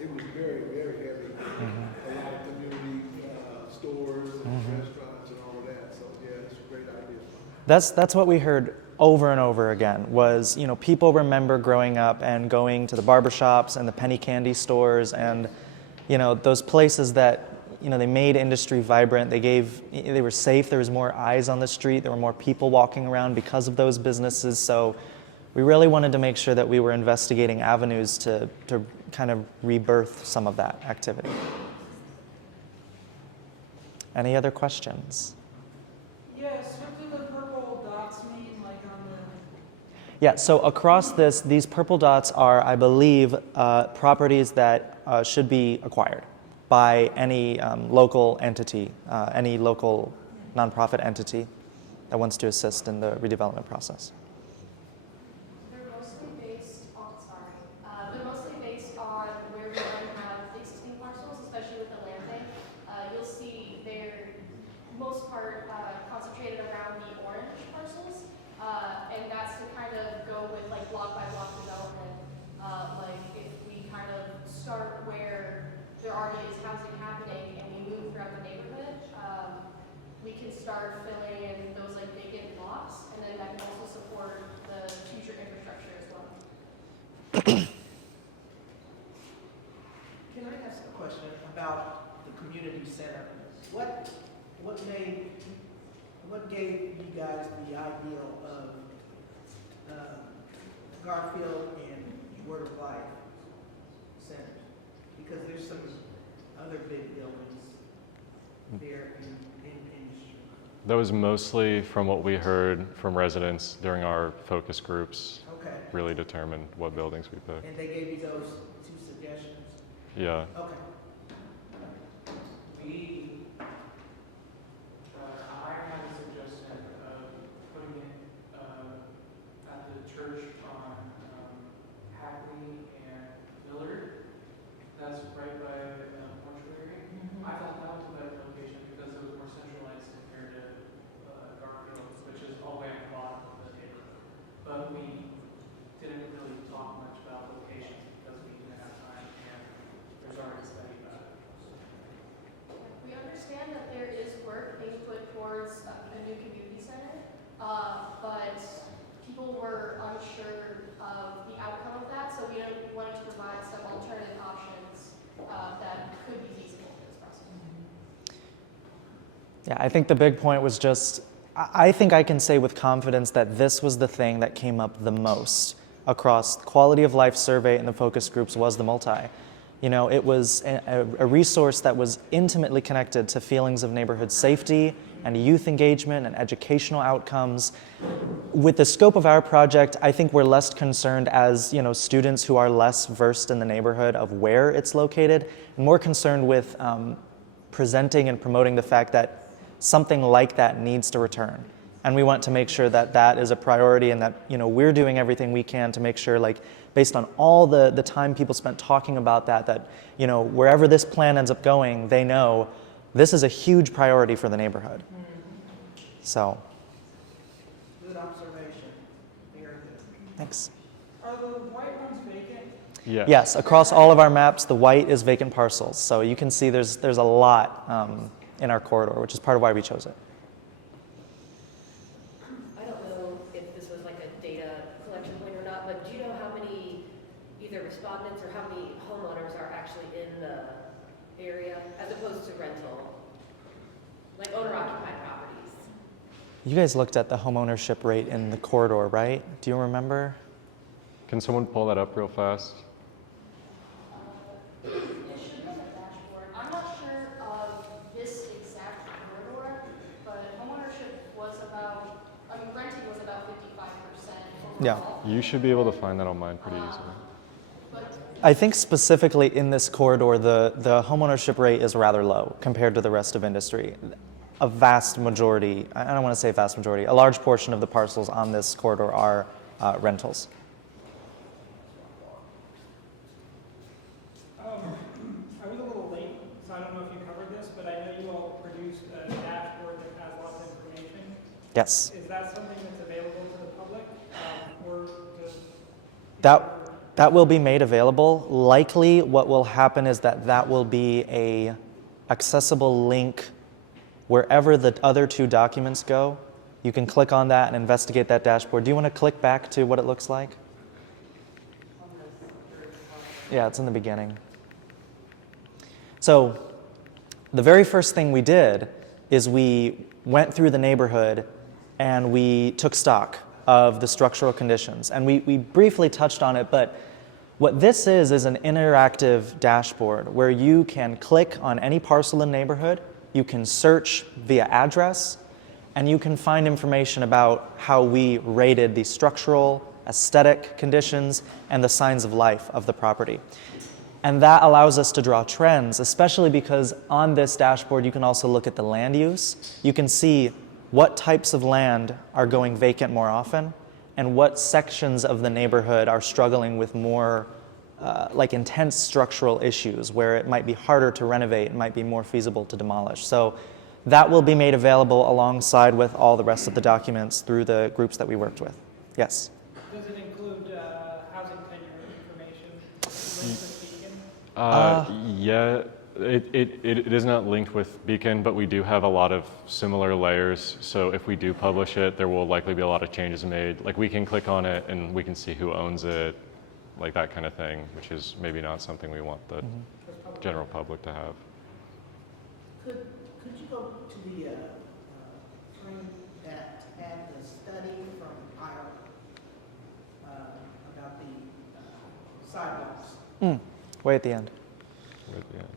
it was very, very heavy. A lot of community stores, restaurants, and all of that. So yeah, it's a great idea. That's what we heard over and over again was, you know, people remember growing up and going to the barbershops and the penny candy stores and, you know, those places that, you know, they made industry vibrant. They were safe. There was more eyes on the street. There were more people walking around because of those businesses. So we really wanted to make sure that we were investigating avenues to kind of rebirth some of that activity. Any other questions? Yes, what do the purple dots mean, like on the? Yeah, so across these purple dots are, I believe, properties that should be acquired by any local entity, any local nonprofit entity that wants to assist in the redevelopment process. They're mostly based on where we already have existing parcels, especially with the land bank. You'll see they're most part concentrated around the orange parcels, and that's to kind of go with like block by block development. Like if we kind of start where there already is housing happening and we move throughout the neighborhood, we can start filling in those like vacant blocks, and then that can also support the future infrastructure as well. Can I ask a question about the community center? What gave you guys the idea of Garfield and Word of Life centers? Because there's some other big buildings there in industry. That was mostly from what we heard from residents during our focus groups. Okay. Really determined what buildings we picked. And they gave you those two suggestions? Yeah. Okay. I had a suggestion of putting it at the church on Hackley and Millard. That's right by mortuary. I thought that was a better location because it was more centralized compared to Garfield, which is all the way at the bottom of the neighborhood. But we didn't really talk much about locations because we didn't have time, and there's already a study about it. We understand that there is work being put towards a new community center, but people were unsure of the outcome of that, so we wanted to provide some alternative options that could be feasible for this process. Yeah, I think the big point was just, I think I can say with confidence that this was the thing that came up the most across the quality of life survey and the focus groups was the multi. You know, it was a resource that was intimately connected to feelings of neighborhood safety and youth engagement and educational outcomes. With the scope of our project, I think we're less concerned as, you know, students who are less versed in the neighborhood of where it's located, and more concerned with presenting and promoting the fact that something like that needs to return. And we want to make sure that that is a priority and that, you know, we're doing everything we can to make sure, like, based on all the time people spent talking about that, you know, wherever this plan ends up going, they know this is a huge priority for the neighborhood. So. observation. Very good. Thanks. Are the white ones vacant? Yeah. Yes, across all of our maps, the white is vacant parcels. So you can see there's a lot in our corridor, which is part of why we chose it. I don't know if this was like a data collection point or not, but do you know how many either respondents or how many homeowners are actually in the area as opposed to rental, like owner-occupied properties? You guys looked at the homeownership rate in the corridor, right? Do you remember? Can someone pull that up real fast? It should be on the dashboard. I'm not sure of this exact corridor, but homeownership was about, renting was about 55% Yeah. overall. You should be able to find that on mine pretty easily. I think specifically in this corridor, the homeownership rate is rather low compared to the rest of industry. A vast majority, I don't want to say vast majority, a large portion of the parcels on this corridor are rentals. I was a little late, so I don't know if you covered this, but I know you all produced a dashboard that has lots of information. Yes. Is that something that's available to the public, or does? That will be made available. Likely what will happen is that will be a accessible link wherever the other two documents go. You can click on that and investigate that dashboard. Do you want to click back to what it looks like? Yeah, it's in the beginning. So the very first thing we did is we went through the neighborhood and we took stock of the structural conditions. And we briefly touched on it, but what this is an interactive dashboard where you can click on any parcel in the neighborhood, you can search via address, and you can find information about how we rated the structural, aesthetic conditions, and the signs of life of the property. And that allows us to draw trends, especially because on this dashboard you can also look at the land use. You can see what types of land are going vacant more often, and what sections of the neighborhood are struggling with more like intense structural issues where it might be harder to renovate, it might be more feasible to demolish. So that will be made available alongside with all the rest of the documents through the groups that we worked with. Yes? Does it include housing tenure information linked with Beacon? Yeah, it is not linked with Beacon, but we do have a lot of similar layers. So if we do publish it, there will likely be a lot of changes made. Like we can click on it and we can see who owns it, like that kind of thing, which is maybe not something we want the general public to have. Could you go to the screen that had the study from Ireland about the sidewalks? Way at the end. Way at the end.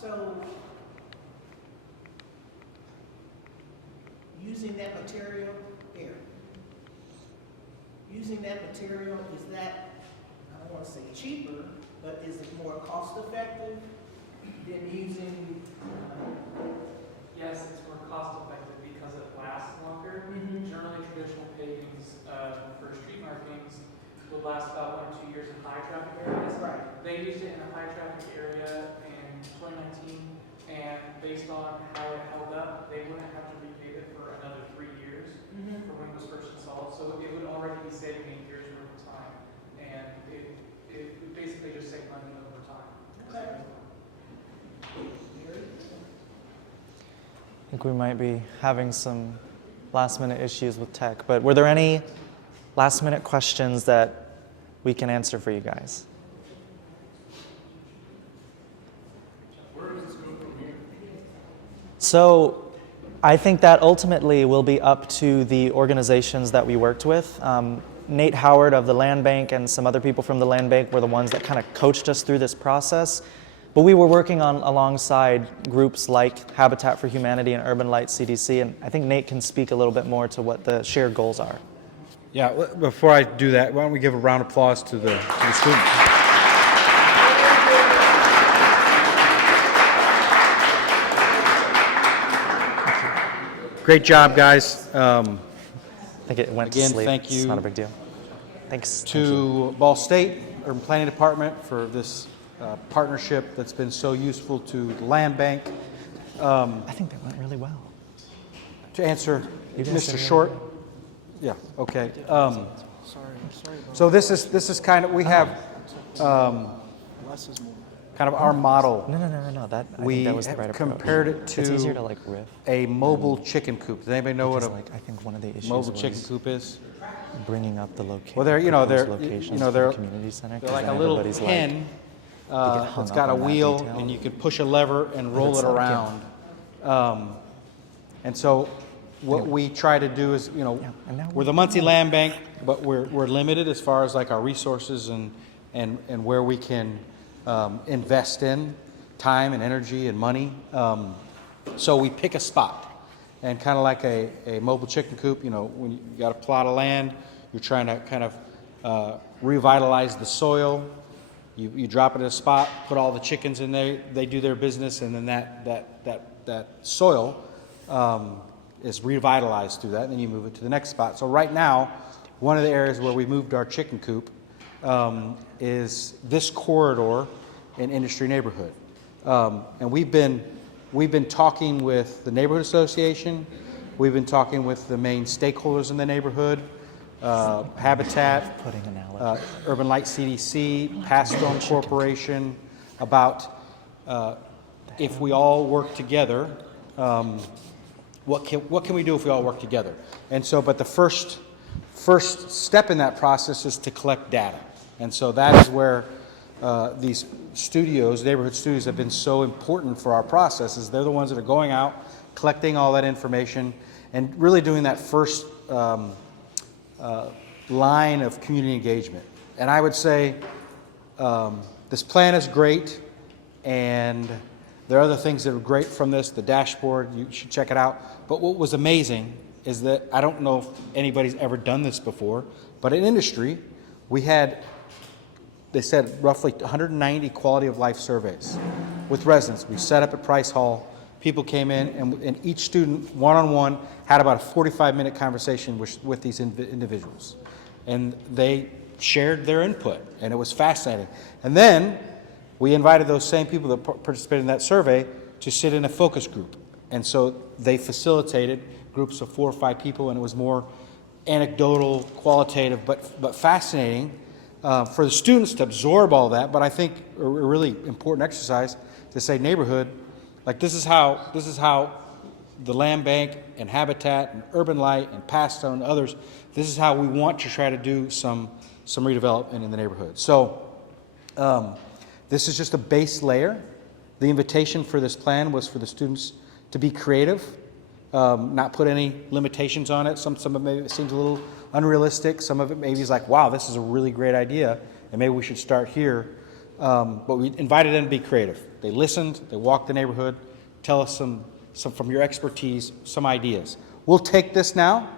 So using that material here, using that material, is that, I don't want to say cheaper, but is it more cost effective than using? Yes, it's more cost effective because it lasts longer. Generally, traditional pavings for street markings will last about 1 or 2 years in high traffic areas. Right. They used it in a high traffic area in 2019, and based on how it held up, they wouldn't have to repave it for another 3 years from when it was first installed. So it would already be saving 8 years worth of time, and it would basically just save money over time. Okay. I think we might be having some last-minute issues with tech, but were there any last-minute questions that we can answer for you guys? Where does this go from here? So I think that ultimately will be up to the organizations that we worked with. Nate Howard of the Land Bank and some other people from the Land Bank were the ones that kind of coached us through this process. But we were working on alongside groups like Habitat for Humanity and Urban Light CDC, and I think Nate can speak a little bit more to what the shared goals are. Yeah, before I do that, why don't we give a round of applause to the students. Great job, guys. I think it went again, to sleep. thank you. It's not a big deal. Thanks. To Ball State Urban Planning Department for this partnership that's been so useful to the land bank. I think that went really well. To answer You guys did Mr. really Short, well. yeah, okay. Sorry. So this is kind of, we have Less is more. kind of our model. No. I We think that was the have right approach. compared it to, It's easier to like riff. a mobile chicken coop. Does anybody know what Because, a like, I think one of the issues mobile was chicken coop is? bringing up the location. Well, they're, locations for they're the community center. they're 'cause like a then little everybody's pen hung that's up got a on that wheel, detail. and you can push a lever and roll it's it like, around. And so what we try to do is, and now we're the Muncie Land Bank, but we're limited as far as like our resources and where we can invest in time and energy and money. So we pick a spot. And kind of like a mobile chicken coop, when you got a plot of land, you're trying to kind of revitalize the soil. You drop it in a spot, put all the chickens in there, they do their business, and then that soil is revitalized through that, and then you move it to the next spot. So right now, one of the areas where we moved our chicken coop is this corridor in Industry Neighborhood. And we've been talking with the Neighborhood Association, we've been talking with the main stakeholders in the neighborhood, Habitat, Urban Light CDC, Pastone Corporation, about if we all work together, what can we do if we all work together? And so, but the first step in that process is to collect data. And so that is where these studios, neighborhood studios, have been so important for our process. Is they're the ones that are going out, collecting all that information, and really doing that first line of community engagement. And I would say this plan is great, and there are other things that are great from this. The dashboard, you should check it out. But what was amazing is that, I don't know if anybody's ever done this before, but in industry, we had, they said, roughly 190 quality of life surveys with residents. We set up at Price Hall. People came in, and each student, one-on-one, had about a 45-minute conversation with these individuals. And they shared their input, and it was fascinating. And then we invited those same people that participated in that survey to sit in a focus group. And so they facilitated groups of 4 or 5 people, and it was more anecdotal, qualitative, but fascinating for the students to absorb all that. But I think a really important exercise to say, neighborhood, like this is how the Land Bank and Habitat and Urban Light and Pastone and others, this is how we want to try to do some redevelopment in the neighborhood. So this is just a base layer. The invitation for this plan was for the students to be creative, not put any limitations on it. Some of it maybe seems a little unrealistic. Some of it maybe is like, wow, this is a really great idea, and maybe we should start here. But we invited them to be creative. They listened, they walked the neighborhood, tell us some from your expertise, some ideas. We'll take this now,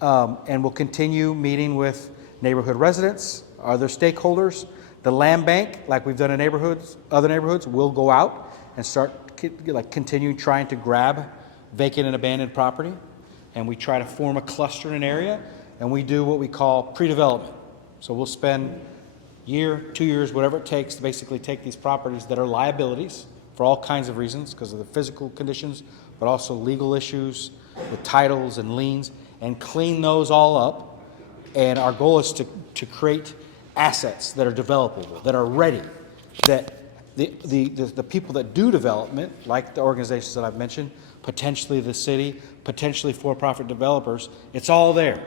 and we'll continue meeting with neighborhood residents, other stakeholders. The Land Bank, like we've done in other neighborhoods, will go out and start continue trying to grab vacant and abandoned property, and we try to form a cluster in an area, and we do what we call pre-development. So we'll spend year, 2 years, whatever it takes to basically take these properties that are liabilities for all kinds of reasons, because of the physical conditions, but also legal issues with titles and liens, and clean those all up. And our goal is to create assets that are developable, that are ready, that the people that do development, like the organizations that I've mentioned, potentially the city, potentially for-profit developers, it's all there.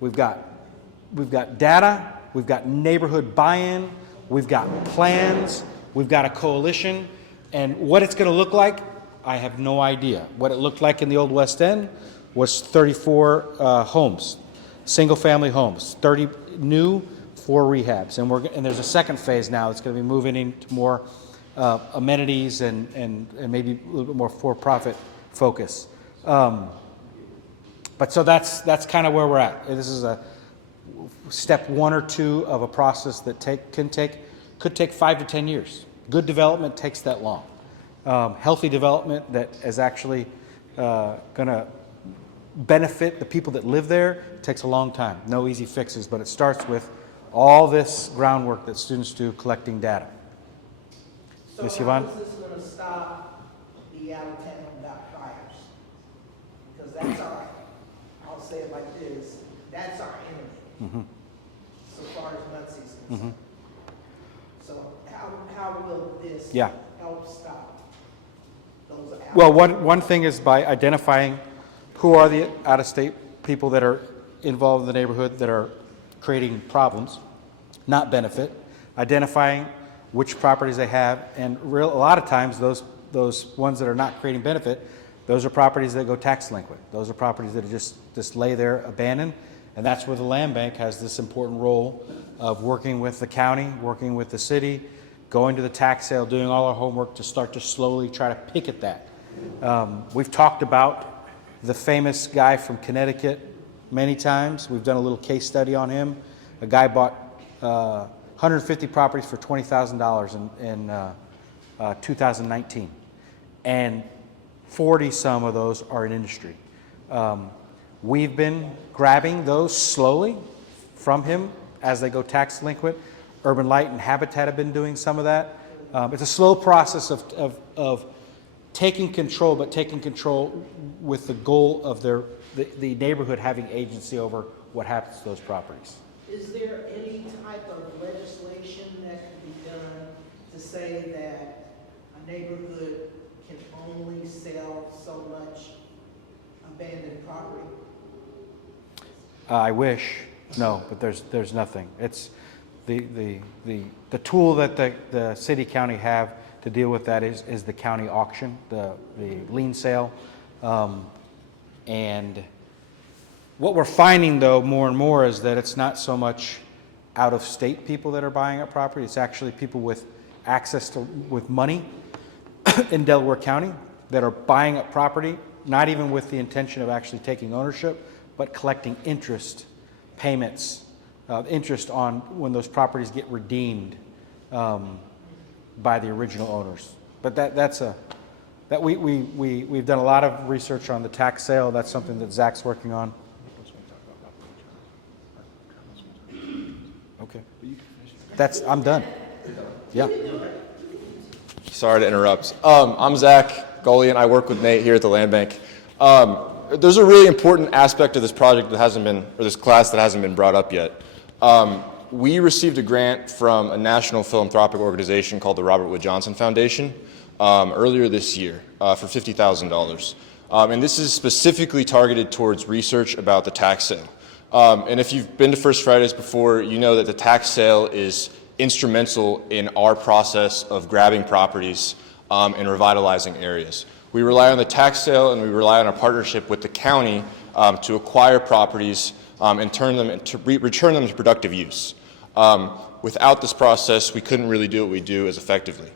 We've got data, we've got neighborhood buy-in, we've got plans, we've got a coalition, and what it's going to look like, I have no idea. What it looked like in the old West End was 34 homes, single-family homes, 30 new, 4 rehabs, and there's a second phase now that's going to be moving into more amenities and maybe a little bit more for-profit focus. But so that's kind of where we're at. This is a step 1 or 2 of a process that could take 5 to 10 years. Good development takes that long. Healthy development that is actually going to benefit the people that live there takes a long time. No easy fixes, but it starts with all this groundwork that students do collecting data. Ms. So Yvonne? how is this gonna stop the out-of-town buyers? Because that's our, I'll say it like this, that's our enemy, so far as Muncie's concerned. So how will this Yeah. help stop those out? Well, one thing is by identifying who are the out-of-state people that are involved in the neighborhood that are creating problems, not benefit, identifying which properties they have, and a lot of times those ones that are not creating benefit, those are properties that go tax delinquent. Those are properties that are just lay there abandoned, and that's where the land bank has this important role of working with the county, working with the city, going to the tax sale, doing all our homework to start to slowly try to pick at that. We've talked about the famous guy from Connecticut many times. We've done a little case study on him. A guy bought 150 properties for $20,000 in 2019, and 40 some of those are in industry. We've been grabbing those slowly from him as they go tax delinquent. Urban Light and Habitat have been doing some of that. It's a slow process of taking control, but taking control with the goal of the neighborhood having agency over what happens to those properties. Is there any type of legislation that can be done to say that a neighborhood can only sell so much abandoned property? I wish, no, but there's nothing. It's the tool that the city county have to deal with that is the county auction, the lien sale, and what we're finding though more and more is that it's not so much out-of-state people that are buying up property. It's actually people with access to with money in Delaware County that are buying up property, not even with the intention of actually taking ownership, but collecting interest payments, interest on when those properties get redeemed by the original owners. But we've done a lot of research on the tax sale. That's something that Zach's working on. Okay. I'm done. Yeah. Sorry to interrupt. I'm Zach Golian. I work with Nate here at the Land Bank. There's a really important aspect of this project that hasn't been, or this class that hasn't been brought up yet. We received a grant from a national philanthropic organization called the Robert Wood Johnson Foundation earlier this year for $50,000. And this is specifically targeted towards research about the tax sale. And if you've been to First Fridays before, you know that the tax sale is instrumental in our process of grabbing properties and revitalizing areas. We rely on the tax sale and we rely on a partnership with the county to acquire properties and turn them into return them to productive use. Without this process, we couldn't really do what we do as effectively.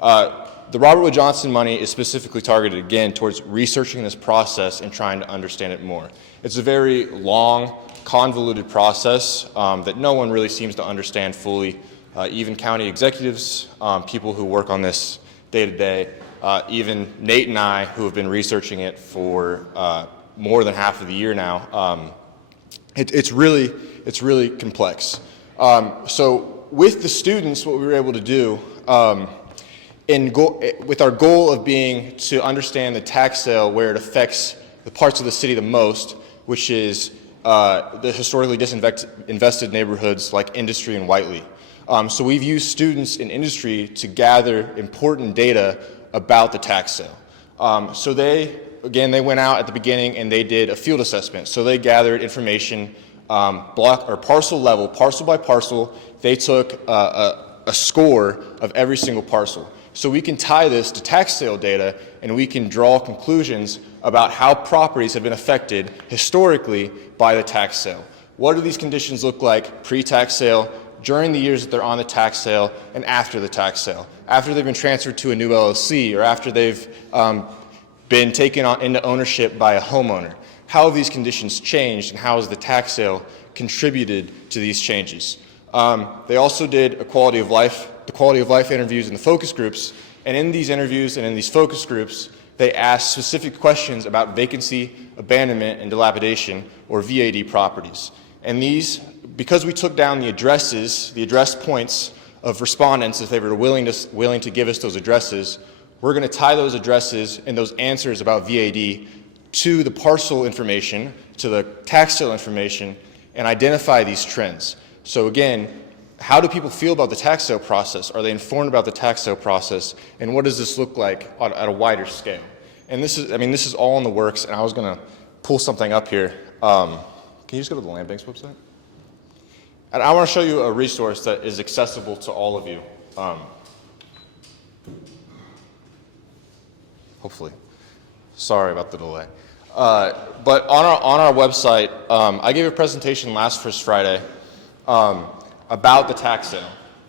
The Robert Wood Johnson money is specifically targeted again towards researching this process and trying to understand it more. It's a very long, convoluted process that no one really seems to understand fully. Even county executives, people who work on this day to day, even Nate and I, who have been researching it for more than half of the year now, it's really complex. So with the students, what we were able to do, with our goal of being to understand the tax sale where it affects the parts of the city the most, which is the historically disinvested neighborhoods like Industry and Whiteley. So we've used students in industry to gather important data about the tax sale. So they went out at the beginning and they did a field assessment. So they gathered information block or parcel level, parcel by parcel. They took a score of every single parcel. So we can tie this to tax sale data and we can draw conclusions about how properties have been affected historically by the tax sale. What do these conditions look like pre-tax sale, during the years that they're on the tax sale, and after the tax sale? After they've been transferred to a new LLC or after they've been taken into ownership by a homeowner. How have these conditions changed and how has the tax sale contributed to these changes? They also did the quality of life interviews in the focus groups, and in these interviews and in these focus groups, they asked specific questions about vacancy, abandonment, and dilapidation, or VAD properties. And these, because we took down the address points of respondents, if they were willing to give us those addresses, we're going to tie those addresses and those answers about VAD to the parcel information, to the tax sale information, and identify these trends. So again, how do people feel about the tax sale process? Are they informed about the tax sale process? And what does this look like at a wider scale? And this is all in the works, and I was going to pull something up here. Can you just go to the Land Bank's website? And I want to show you a resource that is accessible to all of you. Hopefully. Sorry about the delay. But on our website, I gave a presentation last First Friday about the tax sale.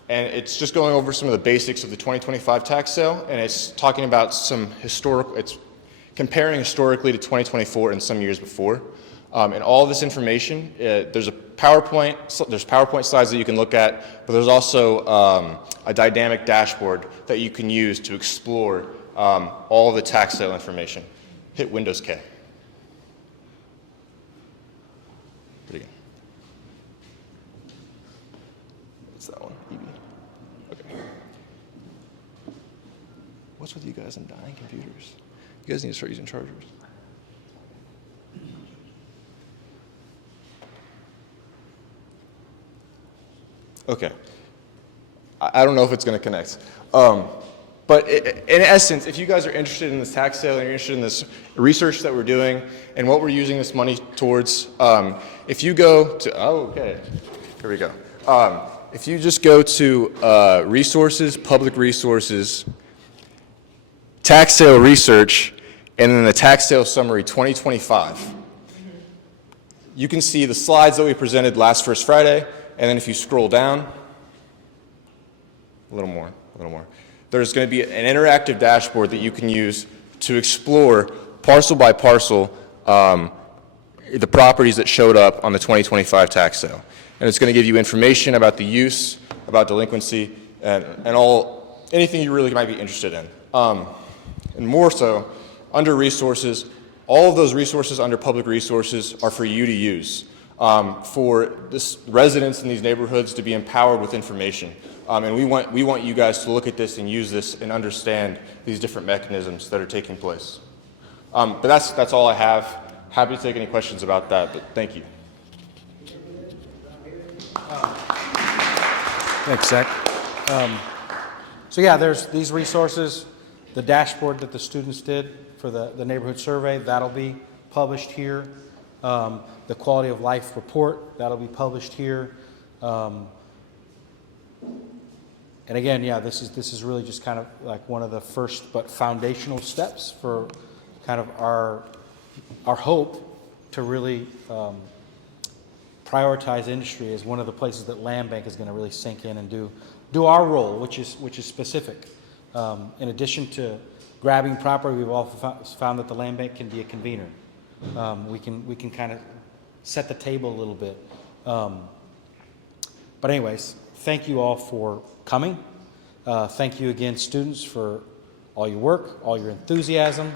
And it's just going over some of the basics of the 2025 tax sale, and it's talking about it's comparing historically to 2024 and some years before. And all of this information, there's PowerPoint slides that you can look at, but there's also a dynamic dashboard that you can use to explore all of the tax sale information. Hit Windows K. Pretty good. What's that one? EB. Okay. What's with you guys and dying computers? You guys need to start using chargers. Okay. I don't know if it's going to connect. But in essence, if you guys are interested in this tax sale and you're interested in this research that we're doing and what we're using this money towards, if you go to, here we go. If you just go to resources, public resources, tax sale research, and then the tax sale summary 2025, you can see the slides that we presented last First Friday, and then if you scroll down, a little more. There's going to be an interactive dashboard that you can use to explore parcel by parcel the properties that showed up on the 2025 tax sale. And it's going to give you information about the use, about delinquency, and anything you really might be interested in. And more so, under resources, all of those resources under public resources are for you to use, for residents in these neighborhoods to be empowered with information. And we want you guys to look at this and use this and understand these different mechanisms that are taking place. But that's all I have. Happy to take any questions about that, but thank you. Thanks, Zach. So yeah, there's these resources, the dashboard that the students did for the neighborhood survey, that'll be published here. The quality of life report, that'll be published here. And again, yeah, this is really just kind of like one of the first but foundational steps for kind of our hope to really prioritize industry as one of the places that Land Bank is going to really sink in and do our role, which is specific. In addition to grabbing property, we've also found that the Land Bank can be a convener. We can kind of set the table a little bit. But anyways, thank you all for coming. Thank you again, students, for all your work, all your enthusiasm.